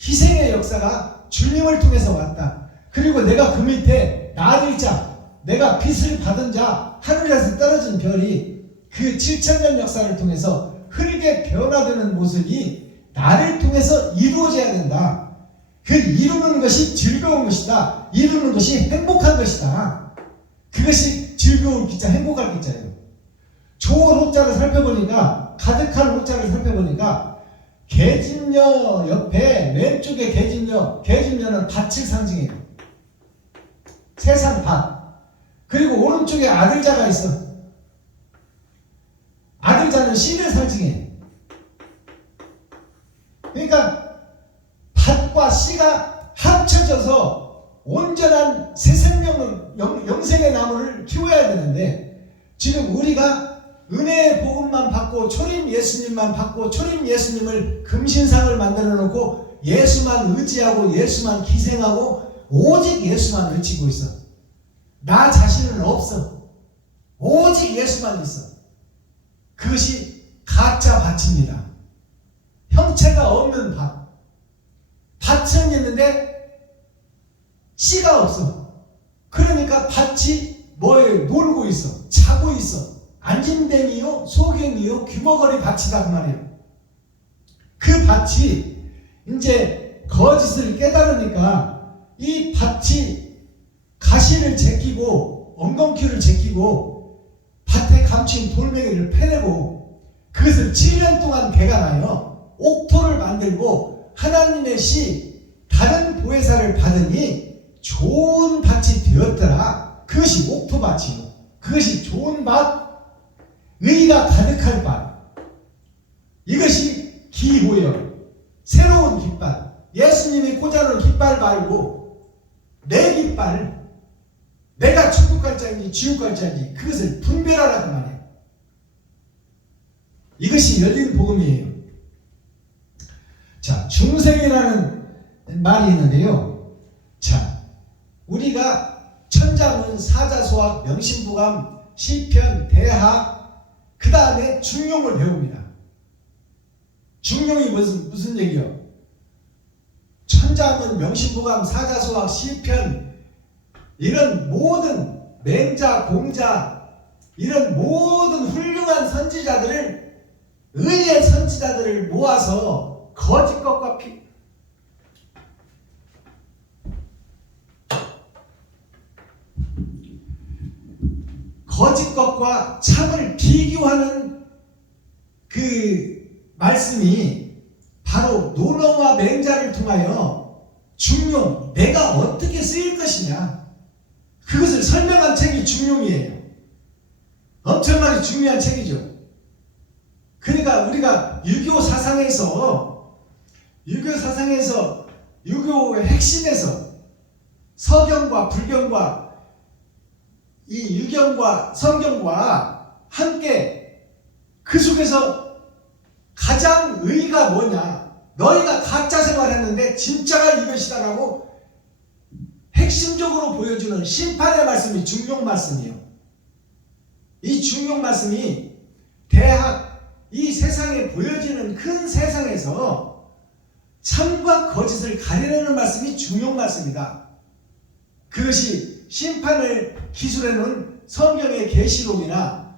희생의 역사가 주님을 통해서 왔다. 그리고 내가 그 밑에 나를 자, 내가 빛을 받은 자, 하늘에서 떨어진 별이 그 7,000년 역사를 통해서 흙에 변화되는 모습이 나를 통해서 이루어져야 된다. 그 이루는 것이 즐거운 것이다. 이루는 것이 행복한 것이다. 그것이 즐거운 기자, 행복할 기자예요. 좋은 호자를 살펴보니까, 가득한 호자를 살펴보니까 계집녀 옆에 왼쪽에 계집녀는 밭을 상징해요. 세상 밭. 그리고 오른쪽에 아들자가 있어. 아들자는 씨를 상징해. 그러니까 밭과 씨가 합쳐져서 온전한 새 생명을, 영생의 나무를 키워야 되는데 지금 우리가 은혜의 복음만 받고 초림 예수님만 받고 초림 예수님을 금신상을 만들어 놓고 예수만 의지하고 예수만 기생하고 오직 예수만 외치고 있어. 나 자신은 없어. 오직 예수만 있어. 그것이 가짜 밭입니다. 형체가 없는 밭. 밭은 있는데 씨가 없어. 그러니까 밭이 뭐예요? 놀고 있어. 자고 있어. 안진뱅이요, 소경이요, 귀머거리 밭이다 그 말이에요. 그 밭이 이제 거짓을 깨달으니까 이 밭이 가시를 제끼고 엉겅퀴를 제끼고 밭에 감춘 돌멩이를 패내고 그것을 7년 동안 개가 나요. 옥토를 만들고 하나님의 씨 다른 보혜사를 받으니 좋은 밭이 되었더라. 그것이 옥토밭이요. 그것이 좋은 밭, 의가 가득할 밭. 이것이 기호요. 새로운 깃발. 예수님이 꽂아놓은 깃발 말고 내 깃발. 내가 천국 갈 자인지 지옥 갈 자인지 그것을 분별하라고 말해요. 이것이 열린 복음이에요. 자, 중생이라는 말이 있는데요. 자, 우리가 천자문, 사자소학, 명심보감, 시편, 대학, 그 다음에 중용을 배웁니다. 중용이 무슨 얘기요? 천자문, 명심보감, 사자소학, 시편 이런 모든 맹자, 공자 이런 모든 훌륭한 선지자들을 의의 선지자들을 모아서 거짓 것과 거짓 것과 참을 비교하는 그 말씀이 바로 노노와 맹자를 통하여 중용, 내가 어떻게 쓰일 것이냐, 그것을 설명한 책이 중용이에요. 엄청나게 중요한 책이죠. 그러니까 우리가 유교 사상에서 유교의 핵심에서 서경과 불경과 이 유경과 성경과 함께 그 속에서 가장 의의가 뭐냐, 너희가 가짜 생활했는데 진짜가 이것이다라고 핵심적으로 보여주는 심판의 말씀이 중용 말씀이에요. 이 중용 말씀이 이 세상에 보여지는 큰 세상에서 참과 거짓을 가려내는 말씀이 중용 말씀이다. 그것이 심판을 기술해놓은 성경의 계시록이나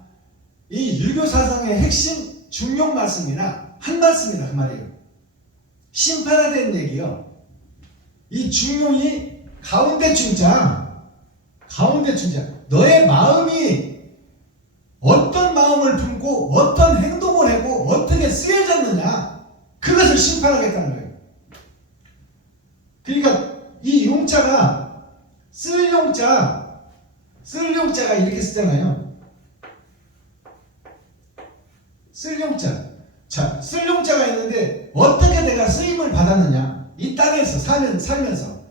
이 유교 사상의 핵심 중용 말씀이나 한 말씀이나 그 말이에요. 심판에 대한 얘기요. 이 중용이 가운데 중자, 너의 마음이 어떤 마음을 품고 어떤 행동을 하고 어떻게 쓰여졌느냐, 그것을 심판하겠다는 거예요. 그러니까 이 용자가 쓸 용자가 이렇게 쓰잖아요. 쓸 용자. 자, 쓸 용자가 있는데 어떻게 내가 쓰임을 받았느냐, 이 땅에서 살면서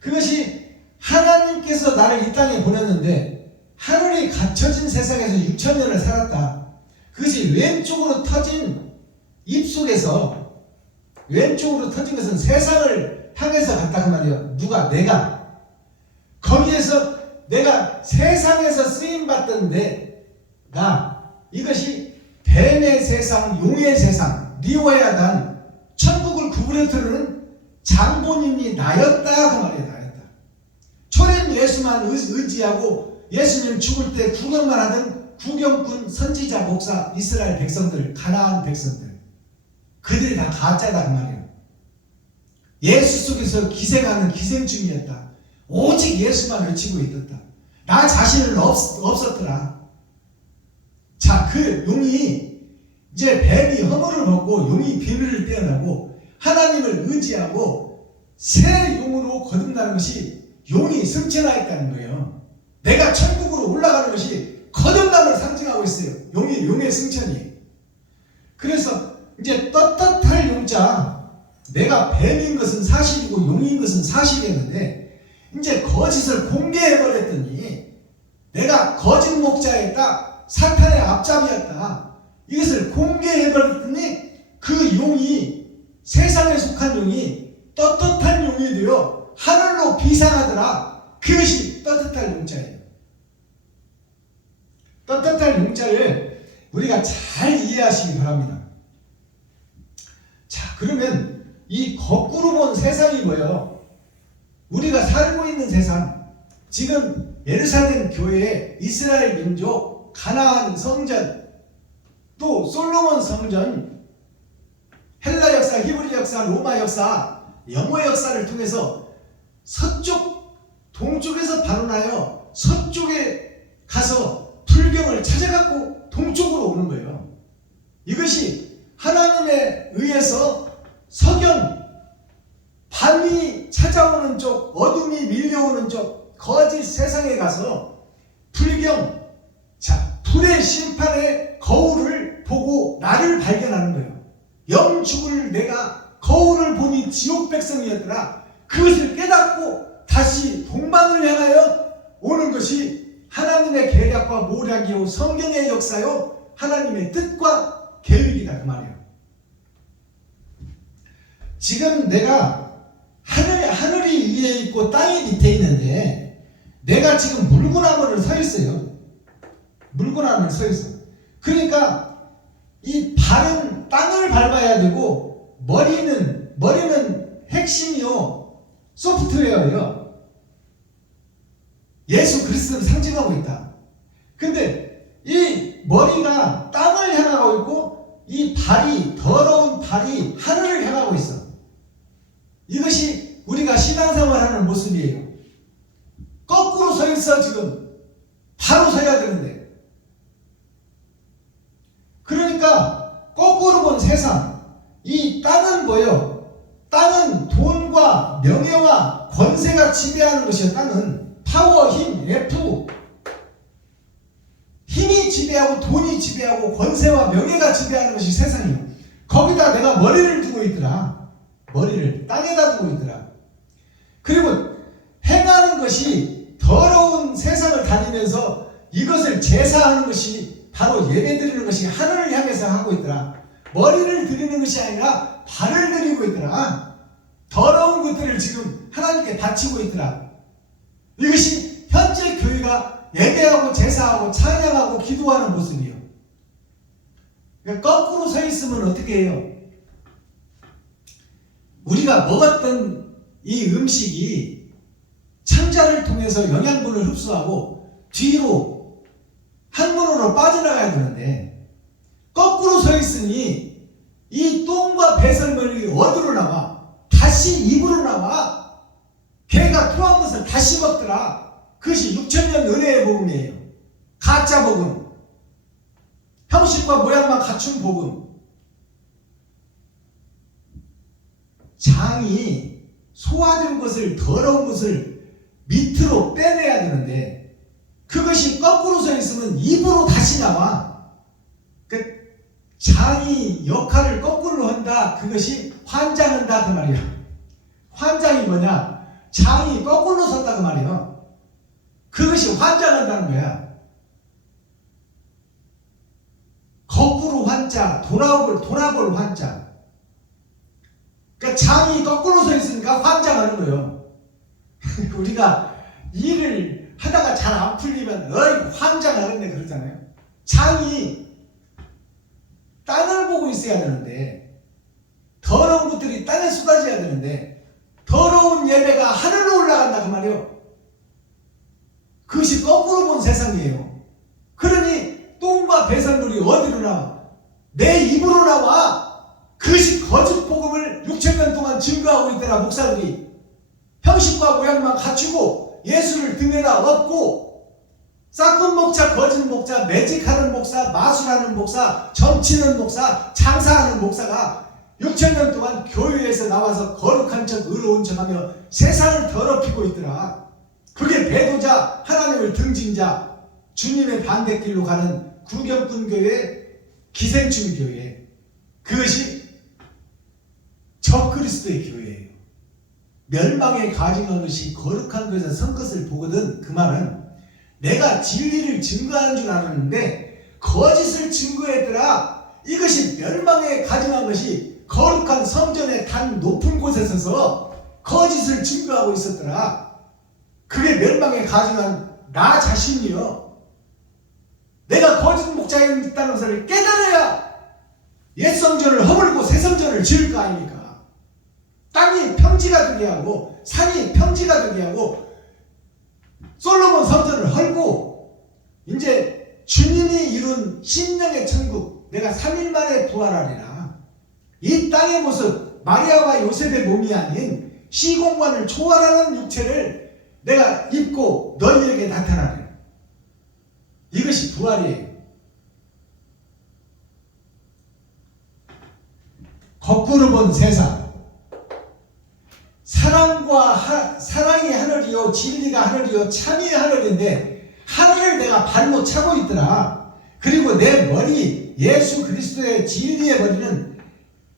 그것이 하나님께서 나를 이 땅에 보냈는데 하늘이 갇혀진 세상에서 6,000년을 살았다. 그것이 왼쪽으로 터진 입속에서, 왼쪽으로 터진 것은 세상을 향해서 갔다 그 말이에요. 누가? 내가. 거기에서 내가 세상에서 쓰임받던데 이것이 뱀의 세상, 용의 세상, 리오야단, 천국을 구부려뜨리는 장본인이 나였다 그 말이에요. 나였다. 초림 예수만 의지하고 예수님 죽을 때 구경만 하던 구경꾼, 선지자, 목사, 이스라엘 백성들, 가나안 백성들, 그들이 다 가짜다 그 말이에요. 예수 속에서 기생하는 기생충이었다. 오직 예수만 외치고 있었다. 나 자신은 없었더라. 자, 그 용이 이제 뱀이 허물을 먹고 용이 비밀을 떼어내고 하나님을 의지하고 새 용으로 거듭나는 것이 용이 승천하였다는 거예요. 내가 천국으로 올라가는 것이 거듭남을 상징하고 있어요. 용의 승천이. 그래서 이제 떳떳할 용자, 내가 뱀인 것은 사실이고 용인 것은 사실이었는데 이제 거짓을 공개해버렸더니 내가 거짓 목자였다, 사탄의 앞잡이였다, 이것을 공개해버렸더니 그 용이, 세상에 속한 용이 떳떳한 용이 되어 하늘로 비상하더라. 그것이 떳떳할 용자예요. 떳떳할 용자를 우리가 잘 이해하시기 바랍니다. 자, 그러면 이 거꾸로 본 세상이 뭐예요? 우리가 살고 있는 세상, 지금 예루살렘 교회, 이스라엘 민족, 가나안 성전, 또 솔로몬 성전, 헬라 역사, 히브리 역사, 로마 역사, 영어 역사를 통해서 서쪽, 동쪽에서 발원하여 서쪽에 가서 불경을 찾아갖고 동쪽으로 오는 거예요. 이것이 하나님에 의해서 석영, 밤이 찾아오는 쪽, 어둠이 밀려오는 쪽, 거짓 세상에 가서 불경, 자, 불의 심판의 거울을 보고 나를 발견하는 거예요. 영죽을 내가 거울을 보니 지옥 백성이었더라. 그것을 깨닫고 다시 동방을 향하여 오는 것이 하나님의 계략과 모략이요, 성경의 역사요, 하나님의 뜻과 계획이다 그 말이에요. 지금 내가 하늘이 위에 있고 땅이 밑에 있는데 내가 지금 물구나무를 서 있어요. 물구나무를 서 있어. 그러니까 이 발은 땅을 밟아야 되고 머리는 핵심이요, 소프트웨어예요. 예수 그리스도를 상징하고 있다. 근데 이 머리가 땅을 향하고 있고 이 발이, 더러운 발이 하늘을 향하고 있어. 이것이 우리가 신앙생활하는 모습이에요. 거꾸로 서 있어. 지금 바로 서야 되는데 세상, 이 땅은 뭐예요? 땅은 돈과 명예와 권세가 지배하는 것이요. 땅은 파워, 힘, F, 힘이 지배하고 돈이 지배하고 권세와 명예가 지배하는 것이 세상이에요. 거기다 내가 머리를 두고 있더라. 머리를 땅에다 두고 있더라. 그리고 행하는 것이 더러운 세상을 다니면서 이것을 제사하는 것이 바로 예배드리는 것이 하늘을 향해서 하고 있더라. 머리를 드리는 것이 아니라 발을 드리고 있더라. 더러운 것들을 지금 하나님께 바치고 있더라. 이것이 현재 교회가 예배하고 제사하고 찬양하고 기도하는 모습이요. 그러니까 거꾸로 서 있으면 어떻게 해요? 우리가 먹었던 이 음식이 창자를 통해서 영양분을 흡수하고 뒤로 항문으로 빠져나가야 되는데 거꾸로 서 있으니 이 똥과 배설물이 어디로 나와? 다시 입으로 나와. 개가 토한 것을 다시 먹더라. 그것이 6천년 은혜의 복음이에요. 가짜 복음. 형식과 모양만 갖춘 복음. 장이 소화된 것을, 더러운 것을 밑으로 빼내야 되는데 그것이 거꾸로 서 있으면 입으로 다시 나와. 그 장이 역할을 거꾸로 한다. 그것이 환장한다 그 말이야. 환장이 뭐냐? 장이 거꾸로 섰다 그 말이야. 그것이 환장한다는 거야. 거꾸로 환장, 돌아볼 환장. 그러니까 장이 거꾸로 서 있으니까 환장하는 거예요. 우리가 일을 하다가 잘 안 풀리면 어이 환장하겠네 그러잖아요. 장이 땅을 보고 있어야 되는데 더러운 것들이 땅에 쏟아져야 되는데 더러운 예배가 하늘로 올라간다 그 말이에요. 그것이 거꾸로 본 세상이에요. 그러니 똥과 배설물이 어디로 나와? 내 입으로 나와. 그것이 거짓 복음을 6천년 동안 증거하고 있더라. 목사들이 형식과 모양만 갖추고 예수를 등에다 업고 싹군 목자, 거짓 목자, 매직하는 목사, 마술하는 목사, 점치는 목사, 장사하는 목사가 6천년 동안 교회에서 나와서 거룩한 척 의로운 척하며 세상을 더럽히고 있더라. 그게 배도자, 하나님을 등진 자, 주님의 반대길로 가는 구경꾼 교회, 기생충 교회. 그것이 적그리스도의 교회예요. 멸망에 가증한 것이 거룩한 것에서 선 것을 보거든. 그 말은 내가 진리를 증거하는 줄 알았는데 거짓을 증거했더라. 이것이 멸망에 가증한 것이 거룩한 성전의 단 높은 곳에 서서 거짓을 증거하고 있었더라. 그게 멸망에 가증한 나 자신이요. 내가 거짓 목자였다는 것을 깨달아야 옛 성전을 허물고 새 성전을 지을 거 아닙니까? 땅이 평지가 되게 하고 산이 평지가 되게 하고 솔로몬 성전을 헐고 이제 주님이 이룬 심령의 천국 내가 3일 만에 부활하리라. 이 땅의 모습 마리아와 요셉의 몸이 아닌 시공간을 초월하는 육체를 내가 입고 너희에게 나타나리. 이것이 부활이에요. 거꾸로 본 세상. 사랑이 하늘이요 진리가 하늘이요 참이 하늘인데 하늘을 내가 발로 차고 있더라. 그리고 내 머리 예수 그리스도의 진리의 머리는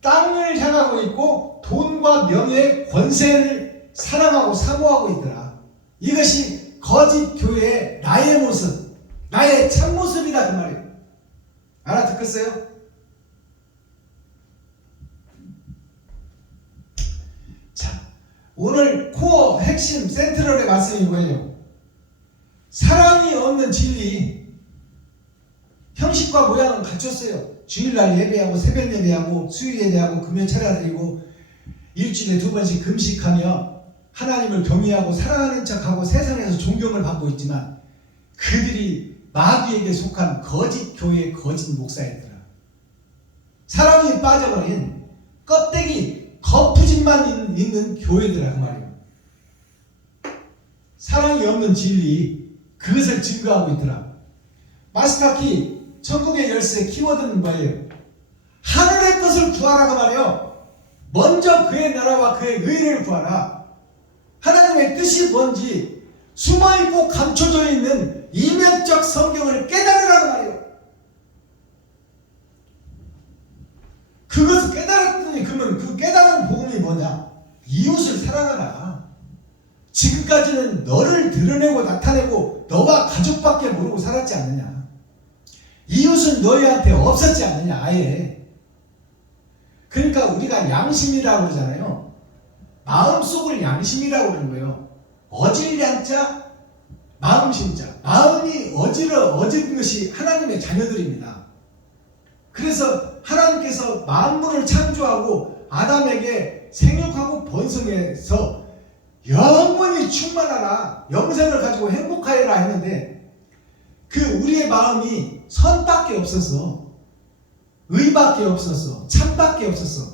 땅을 향하고 있고 돈과 명예 권세를 사랑하고 사모하고 있더라. 이것이 거짓 교회의 나의 모습, 나의 참모습이다 그 말이에요. 알아듣겠어요? 자, 오늘 코어 핵심 센트럴의 말씀이 뭐예요? 사랑이 없는 진리. 형식과 모양은 갖췄어요. 주일날 예배하고 새벽 예배하고 수요일 예배하고 금요 차려드리고 일주일에 2번씩 금식하며 하나님을 경외하고 사랑하는 척하고 세상에서 존경을 받고 있지만 그들이 마귀에게 속한 거짓 교회의 거짓 목사였더라. 사랑이 빠져버린 껍데기 거푸짐만 있는 교회더라 그 말이에요. 사랑이 없는 진리 그것을 증거하고 있더라. 마스터키 천국의 열쇠 키워드는 뭐예요? 하늘의 것을 구하라고 말이요. 먼저 그의 나라와 그의 의를 구하라. 하나님의 뜻이 뭔지 숨어있고 감춰져 있는 이면적 성경을 깨달으라고 말이요. 그것을 깨달았더니 그러면 그 깨달은 복음이 뭐냐? 이웃을 사랑하라. 지금까지는 너를 드러내고 나타내고 너와 가족밖에 모르고 살았지 않느냐? 이웃은 너희한테 없었지 않느냐? 아예. 그러니까 우리가 양심이라고 그러잖아요. 마음속을 양심이라고 그러는 거예요. 어질 양자, 마음 심자. 마음이 어진 것이 하나님의 자녀들입니다. 그래서 하나님께서 만물을 창조하고 아담에게 생육하고 번성해서 영원히 충만하라, 영생을 가지고 행복하여라 했는데 그 우리의 마음이 선밖에 없었어. 의밖에 없었어. 참밖에 없었어.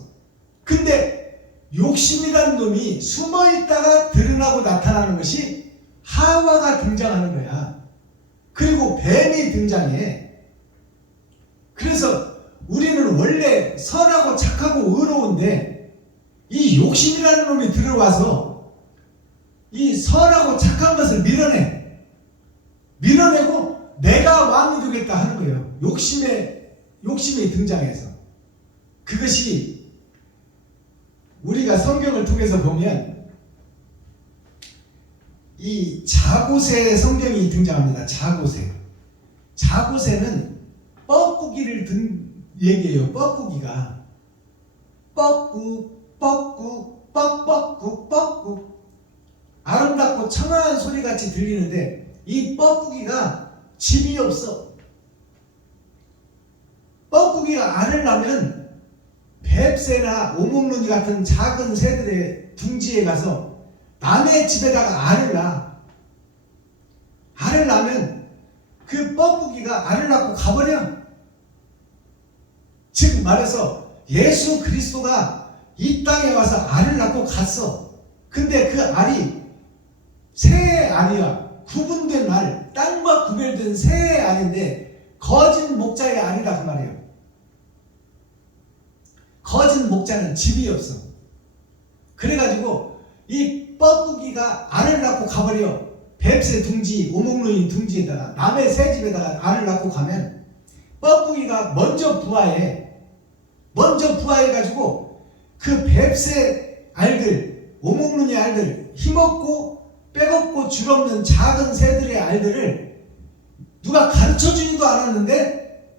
근데 욕심이라는 놈이 숨어있다가 드러나고 나타나는 것이 하와가 등장하는 거야. 그리고 뱀이 등장해. 그래서 우리는 원래 선하고 착하고 의로운데 이 욕심이라는 놈이 들어와서 이 선하고 착한 것을 밀어내고 내가 왕이 되겠다 하는 거예요. 욕심이 등장해서. 그것이 우리가 성경을 통해서 보면 이 자고새 성경이 등장합니다. 자고새는 뻐꾸기를 얘기해요. 뻐꾸기가 뻐꾸 아름답고 청아한 소리같이 들리는데 이 뻐꾸기가 집이 없어. 뻐꾸기가 알을 낳으면 뱁새나 오목눈이 같은 작은 새들의 둥지에 가서 남의 집에다가 알을 낳아. 알을 낳으면 그 뻐꾸기가 알을 낳고 가버려. 즉 말해서 예수 그리스도가 이 땅에 와서 알을 낳고 갔어. 근데 그 알이 새의 알이야. 구분된 알, 땅과 구별된 새의 알인데 거짓 목자의 알이라 그 말이에요. 거짓 목자는 집이 없어. 그래가지고 이 뻐꾸기가 알을 낳고 가버려. 뱁새 둥지, 오목눈이 둥지에다가 남의 새 집에다가 알을 낳고 가면 뻐꾸기가 먼저 부화해가지고 그 뱁새 알들, 오목눈이 알들, 힘없고 빼겁고 줄없는 작은 새들의 알들을 누가 가르쳐주지도 않았는데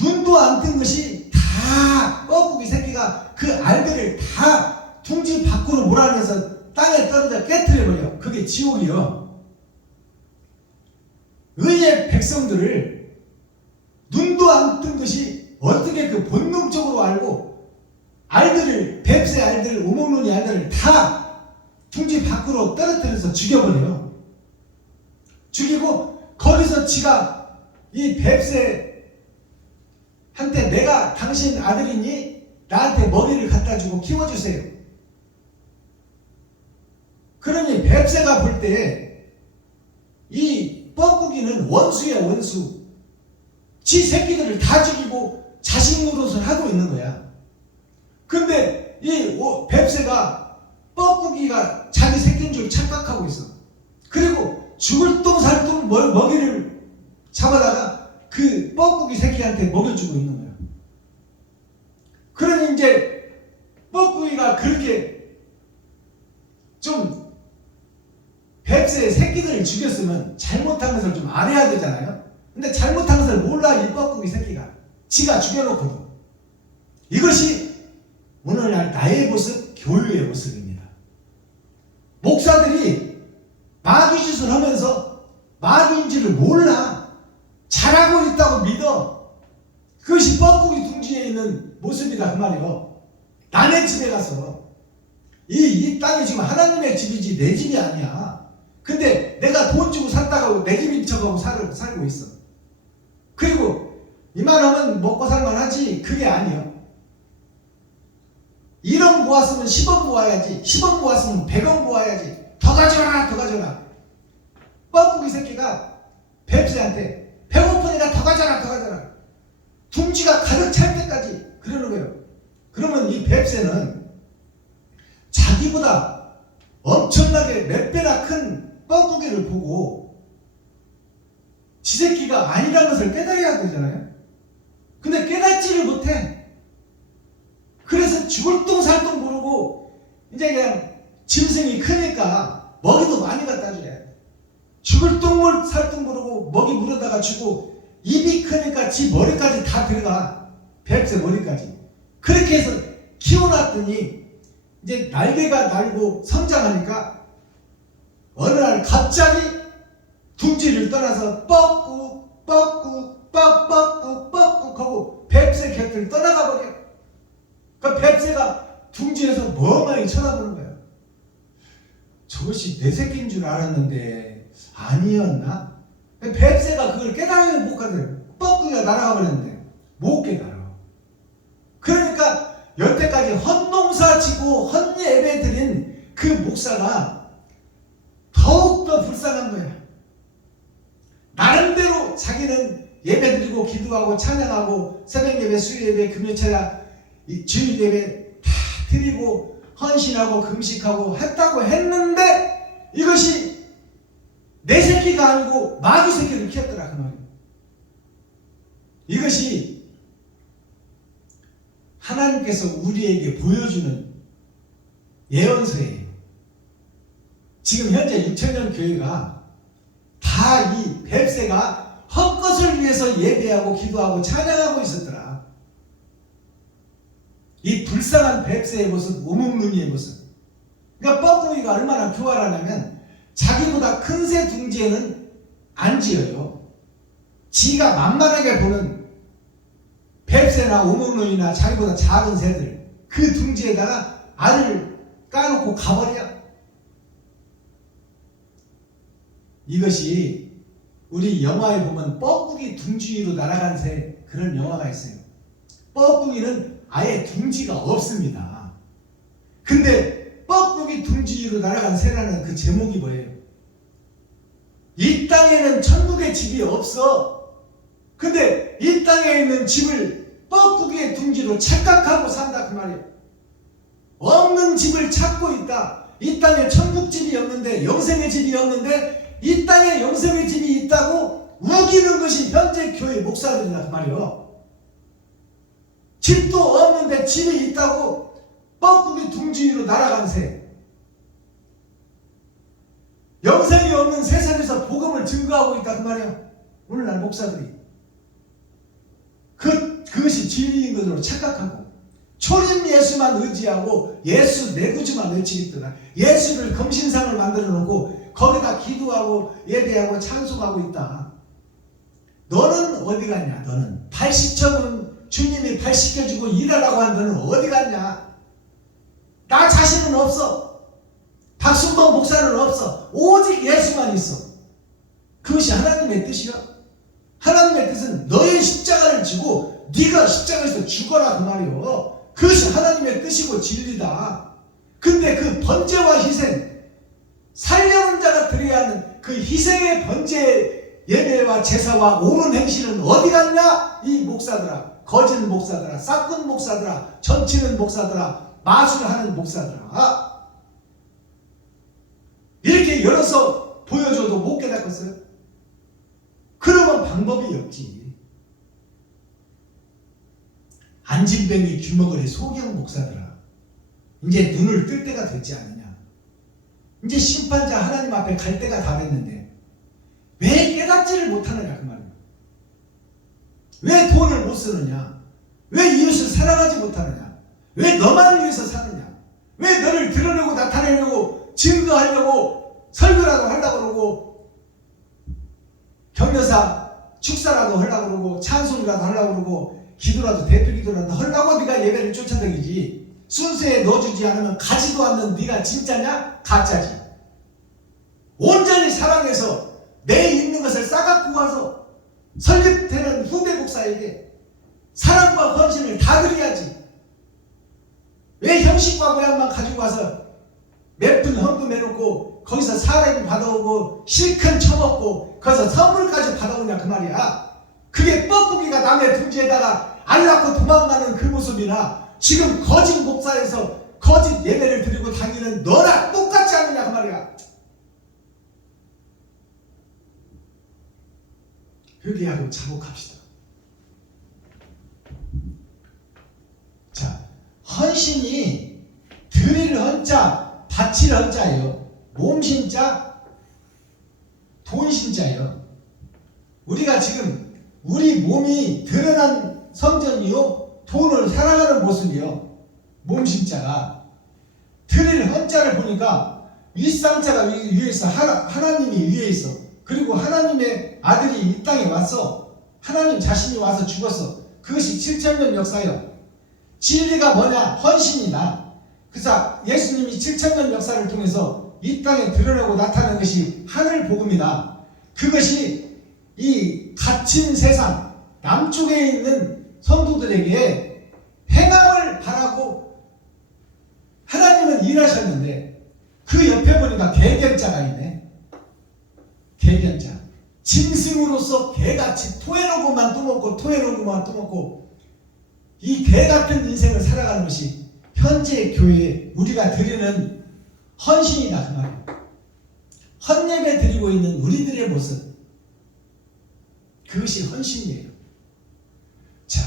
눈도 안 뜬 것이 다 뻐꾸기 새끼가 그 알들을 다 둥지 밖으로 몰아내서 땅에 떨어져 깨트려버려. 그게 지옥이요. 의의 백성들을 눈도 안 뜬 것이 어떻게 그 본능적으로 알고 알들을, 뱁새 알들, 오목눈이 알들을 다 둥지 밖으로 떨어뜨려서 죽여버려요. 죽이고 거기서 지가 이 뱁새한테 내가 당신 아들이니 나한테 먹이를 갖다 주고 키워주세요. 그러니 뱁새가 볼 때 이 뻐꾸기는 원수야, 원수. 지 새끼들을 다 죽이고 자식 노릇을 하고 있는 거야. 근데 이 뱁새가 뻐꾸기가 자기 새끼인 줄 착각하고 있어. 그리고 죽을 똥살똥 먹이를 잡아다가 그 뻐꾸기 새끼한테 먹여주고 있는 거야. 그러니 이제 뻐꾸기가 그렇게 좀 뱁새의 새끼들을 죽였으면 잘못한 것을 좀 알아야 되잖아요. 근데 잘못한 것을 몰라. 이 뻐꾸기 새끼가 지가 죽여놓거든. 이것이 오늘날 나의 모습, 교회의 모습입니다. 목사들이 마귀짓을 하면서 마귀인지를 몰라. 잘하고 있다고 믿어. 그것이 뻐꾸기 둥지에 있는 모습이다 그 말이요. 남의 집에 가서 이 땅이 지금 하나님의 집이지 내 집이 아니야. 근데 내가 돈 주고 샀다가 내 집인 척하고 살고 있어. 그리고 이만하면 먹고 살만하지. 그게 아니요. 1억 모았으면 10억 모아야지. 10억 모았으면 100억 모아야지. 더 가져라, 더 가져라. 뻐꾸기 새끼가 뱁새한테 배고프니까 더 가져라, 더 가져라. 둥지가 가득 찰 때까지 그러는 거예요. 그러면 이 뱁새는 자기보다 엄청나게 몇 배나 큰 뻐꾸기를 보고 지 새끼가 아니라는 것을 깨달아야 되잖아요. 근데 깨닫지를 못해. 그래서 죽을 똥살똥 모르고 이제 그냥 짐승이 크니까 먹이도 많이 갖다 줘야 돼. 죽을 똥물 살똥 모르고 먹이 물어다가 주고 입이 크니까 지 머리까지 다 들어가. 뱁새 머리까지. 그렇게 해서 키워놨더니 이제 날개가 날고 성장하니까 어느 날 갑자기 둥지를 떠나서 뻐꾹 뻐꾹 뻑뻑꾹 뻑꾹 하고 뱁새 곁을 떠나가 버려. 그 뱁새가 둥지에서 멍하니 쳐다보는 거야. 저것이 내 새끼인 줄 알았는데 아니었나? 뱁새가 그걸 깨달으면 못 가더래. 뻐꾸기가 날아가 버렸는데 못 깨달아. 그러니까 여태까지 헛농사 지고 헛예배 드린 그 목사가 더욱더 불쌍한 거야. 나름대로 자기는 예배 드리고 기도하고 찬양하고 새벽예배, 수요예배, 금요차야, 주일예배 다 드리고 헌신하고 금식하고 했다고 했는데 이것이 내 새끼가 아니고 마귀 새끼를 키웠더라 그 말이에요. 이것이 하나님께서 우리에게 보여주는 예언서예요. 지금 현재 6천년 교회가 다 이 뱁새가 헛것을 위해서 예배하고 기도하고 찬양하고 있었더라. 이 불쌍한 뱁새의 모습, 우묵눈이의 모습. 그러니까 뻐꾸기가 얼마나 교활하냐면 자기보다 큰 새 둥지에는 안 지어요. 지가 만만하게 보는 뱁새나 우묵눈이나 자기보다 작은 새들 그 둥지에다가 알을 까놓고 가버려. 이것이 우리 영화에 보면 뻐꾸기 둥지 위로 날아간 새 그런 영화가 있어요. 뻐꾸기는 아예 둥지가 없습니다. 근데 뻐꾸기 둥지 위로 날아간 새라는 그 제목이 뭐예요? 이 땅에는 천국의 집이 없어. 근데 이 땅에 있는 집을 뻐꾸기의 둥지로 착각하고 산다 그 말이에요. 없는 집을 찾고 있다. 이 땅에 천국집이 없는데 영생의 집이 없는데 이 땅에 영생의 집이 있다고 우기는 것이 현재 교회 목사들이다 그 말이에요. 집도 없는데 집이 있다고 뻐꾸기 둥지 위로 날아간 새. 영생이 없는 세상에서 복음을 증거하고 있다 그 말이에요. 오늘날 목사들이 그것이 진리인 것으로 착각하고 초림 예수만 의지하고 예수 내 구주만 외치겠더라. 예수를 금신상을 만들어 놓고 거기다 기도하고 예배하고 찬송하고 있다. 너는 어디 갔냐? 너는 80점은 주님이 발 씻겨주고 일하라고 한 너는 어디 갔냐? 나 자신은 없어. 박순범 목사는 없어. 오직 예수만 있어. 그것이 하나님의 뜻이야. 하나님의 뜻은 너의 십자가를 지고 네가 십자가에서 죽어라 그 말이요. 그것이 하나님의 뜻이고 진리다. 근데 그 번제와 희생, 살려는 자가 드려야 하는 그 희생의 번제 예배와 제사와 옳은 행실은 어디 갔냐? 이 목사들아, 거짓 목사들아, 싹군 목사들아, 전치는 목사들아, 마술하는 목사들아. 이렇게 열어서 보여줘도 못 깨닫겠어요? 그러면 방법이 없지. 안진뱅이 규먹을의 소경 목사들아, 이제 눈을 뜰 때가 됐지 않느냐? 이제 심판자 하나님 앞에 갈 때가 다 됐는데 왜 깨닫지를 못하느냐 그 말이에요. 왜 돈을 못 쓰느냐? 왜 이웃을 사랑하지 못하느냐? 왜 너만 위해서 사느냐? 왜 너를 드러내고 나타내려고 증거하려고 설교라도 하려고 그러고 격려사 축사라도 하려고 그러고 찬송이라도 하려고 그러고 기도라도 대표 기도라도 하려고 네가 예배를 쫓아다니지. 순서에 넣어주지 않으면 가지도 않는 네가 진짜냐? 가짜지. 온전히 사랑해서 내 있는 것을 싸갖고 와서 설립되는 후배 목사에게 사랑과 헌신을 다 드려야지. 왜 형식과 모양만 가지고 와서 몇 푼 헌금해놓고 거기서 사례비 받아오고 실컷 처먹고 거기서 선물까지 받아오냐 그 말이야. 그게 뻐꾸기가 남의 둥지에다가 알 낳고 도망가는 그 모습이나 지금 거짓 목사에서 거짓 예배를 드리고 다니는 너랑 똑같지 않느냐 그 말이야. 회개하고 자복합시다. 자, 헌신이 드릴 헌자, 바칠 헌자예요. 몸 신자, 돈 신자예요. 우리가 지금 우리 몸이 드러난 성전이요, 돈을 사랑하는 모습이요. 몸 신자가 드릴 헌자를 보니까 윗상자가 위에 있어. 하나님이 위에 있어. 그리고 하나님의 아들이 이 땅에 왔어. 하나님 자신이 와서 죽었어. 그것이 7,000년 역사예요. 진리가 뭐냐? 헌신이다. 그래서 예수님이 7,000년 역사를 통해서 이 땅에 드러나고 나타난 것이 하늘 복음이다. 그것이 이 갇힌 세상 남쪽에 있는 성도들에게 행함을 바라고 하나님은 일하셨는데 그 옆에 보니까 개견자가 있네. 개견자. 짐승으로서 개같이 토해놓고만 또 먹고 토해놓고만 또 먹고 이 개같은 인생을 살아가는 것이 현재 교회에 우리가 드리는 헌신이다 그 말이에요. 헌예배 드리고 있는 우리들의 모습, 그것이 헌신이에요. 자,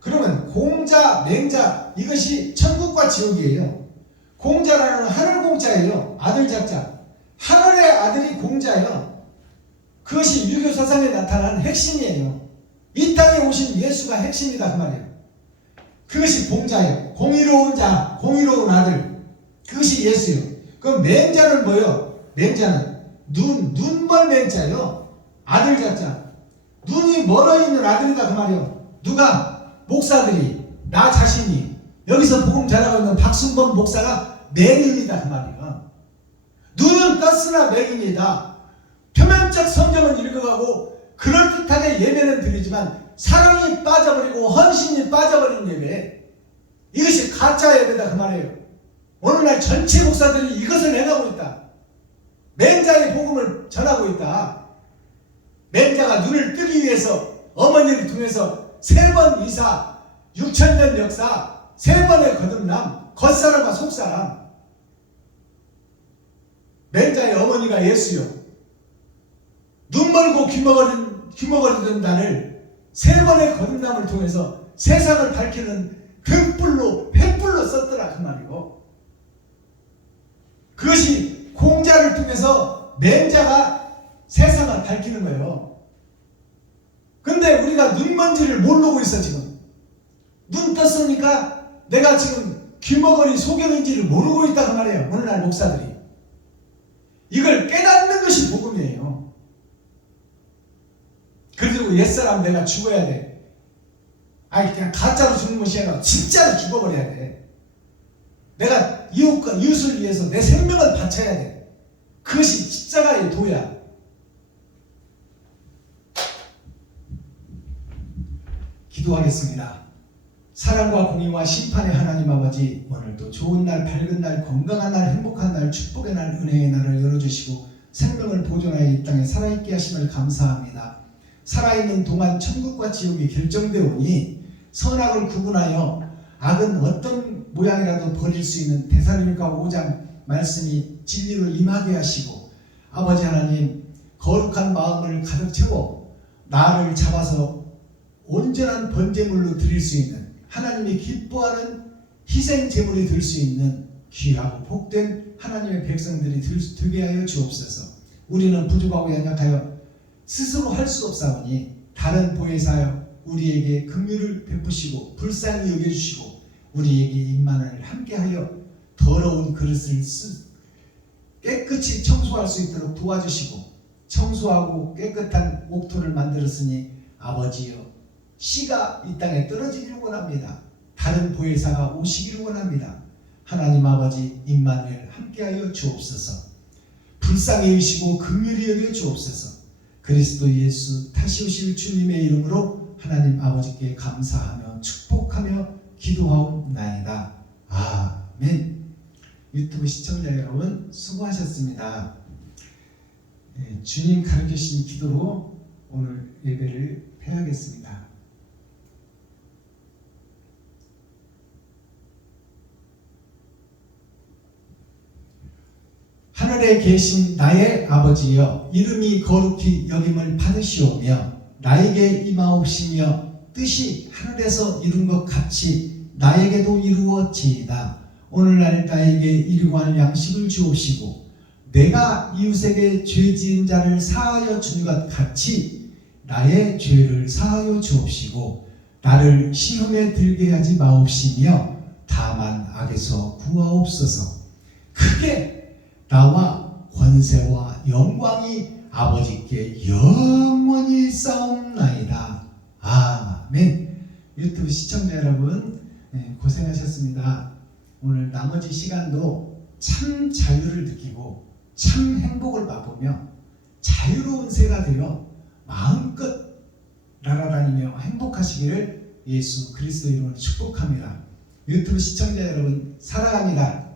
그러면 공자, 맹자, 이것이 천국과 지옥이에요. 공자라는 하늘 공자예요. 아들 작자. 하늘의 아들이 공자예요. 그것이 유교 사상에 나타난 핵심이에요. 이 땅에 오신 예수가 핵심이다 그 말이에요. 그것이 공자예요. 공의로운 자, 공의로운 아들. 그것이 예수예요. 그럼 맹자는 뭐예요? 맹자는 눈멀 맹자예요. 아들 작자. 눈이 멀어 있는 아들이다 그 말이에요. 누가? 목사들이, 나 자신이. 여기서 복음 전하고 있는 박순범 목사가 맹인이다 그 말이에요. 눈은 떴으나 맹인이다. 표면적 성경은 읽어가고 그럴듯하게 예배는 드리지만 사랑이 빠져버리고 헌신이 빠져버린 예배, 이것이 가짜 예배다 그 말이에요. 오늘날 전체 목사들이 이것을 행하고 있다. 맹자의 복음을 전하고 있다. 맹자가 눈을 뜨기 위해서 어머니를 통해서 3번 이사, 6,000년 역사, 3번의 거듭남, 겉사람과 속사람. 맹자의 어머니가 예수요. 눈 멀고 귀 먹어리던 나를 3번의 거듭남을 통해서 세상을 밝히는 등불로 횃불로 썼더라 그 말이고, 그것이 공자를 통해서 맹자가 세상을 밝히는 거예요. 근데 우리가 눈먼지를 모르고 있어. 지금 눈 떴으니까 내가 지금 귀머거리 소경인지를 모르고 있다 그 말이에요. 오늘날 목사들이 이걸 깨닫는 것이 복음이에요. 그리고 옛사람 내가 죽어야 돼. 아니 그냥 가짜로 죽는 것이 아니라 진짜로 죽어버려야 돼. 내가 이웃과 이웃을 위해서 내 생명을 바쳐야 돼. 그것이 십자가의 도야. 기도하겠습니다. 사랑과 공의와 심판의 하나님 아버지, 오늘도 좋은 날, 밝은 날, 건강한 날, 행복한 날, 축복의 날, 은혜의 날을 열어주시고 생명을 보존하여 이 땅에 살아있게 하심을 감사합니다. 살아있는 동안 천국과 지옥이 결정되오니 선악을 구분하여 악은 어떤 모양이라도 버릴 수 있는 데살로니가 5장 말씀이 진리로 임하게 하시고, 아버지 하나님 거룩한 마음을 가득 채워 나를 잡아서 온전한 번제물로 드릴 수 있는, 하나님이 기뻐하는 희생 제물이 될 수 있는 귀하고 복된 하나님의 백성들이 되게 하여 주옵소서. 우리는 부족하고 연약하여 스스로 할 수 없사오니 다른 보혜사여 우리에게 긍휼을 베푸시고 불쌍히 여겨주시고 우리에게 임만을 함께하여 더러운 그릇을 깨끗이 청소할 수 있도록 도와주시고, 청소하고 깨끗한 옥토를 만들었으니 아버지여 씨가 이 땅에 떨어지기를 원합니다. 다른 보혜사가 오시기를 원합니다. 하나님 아버지 임마누엘 함께하여 주옵소서. 불쌍히 여기시고 긍휼히 여겨 주옵소서. 그리스도 예수 다시 오실 주님의 이름으로 하나님 아버지께 감사하며 축복하며 기도하옵나이다. 아멘. 유튜브 시청자 여러분 수고하셨습니다. 주님 가르쳐주신 기도로 오늘 예배를 폐하겠습니다. 하늘에 계신 나의 아버지여 이름이 거룩히 여김을 받으시오며 나에게 임하옵시며 뜻이 하늘에서 이룬 것 같이 나에게도 이루어지이다. 오늘날 나에게 일용할 양식을 주옵시고 내가 이웃에게 죄 지은 자를 사하여 주는 것 같이 나의 죄를 사하여 주옵시고 나를 시험에 들게 하지 마옵시며 다만 악에서 구하옵소서. 크게 나와 권세와 영광이 아버지께 영원히 싸움나이다. 아멘. 유튜브 시청자 여러분 고생하셨습니다. 오늘 나머지 시간도 참 자유를 느끼고 참 행복을 맛보며 자유로운 새가 되어 마음껏 날아다니며 행복하시기를 예수 그리스도 이름으로 축복합니다. 유튜브 시청자 여러분 사랑합니다.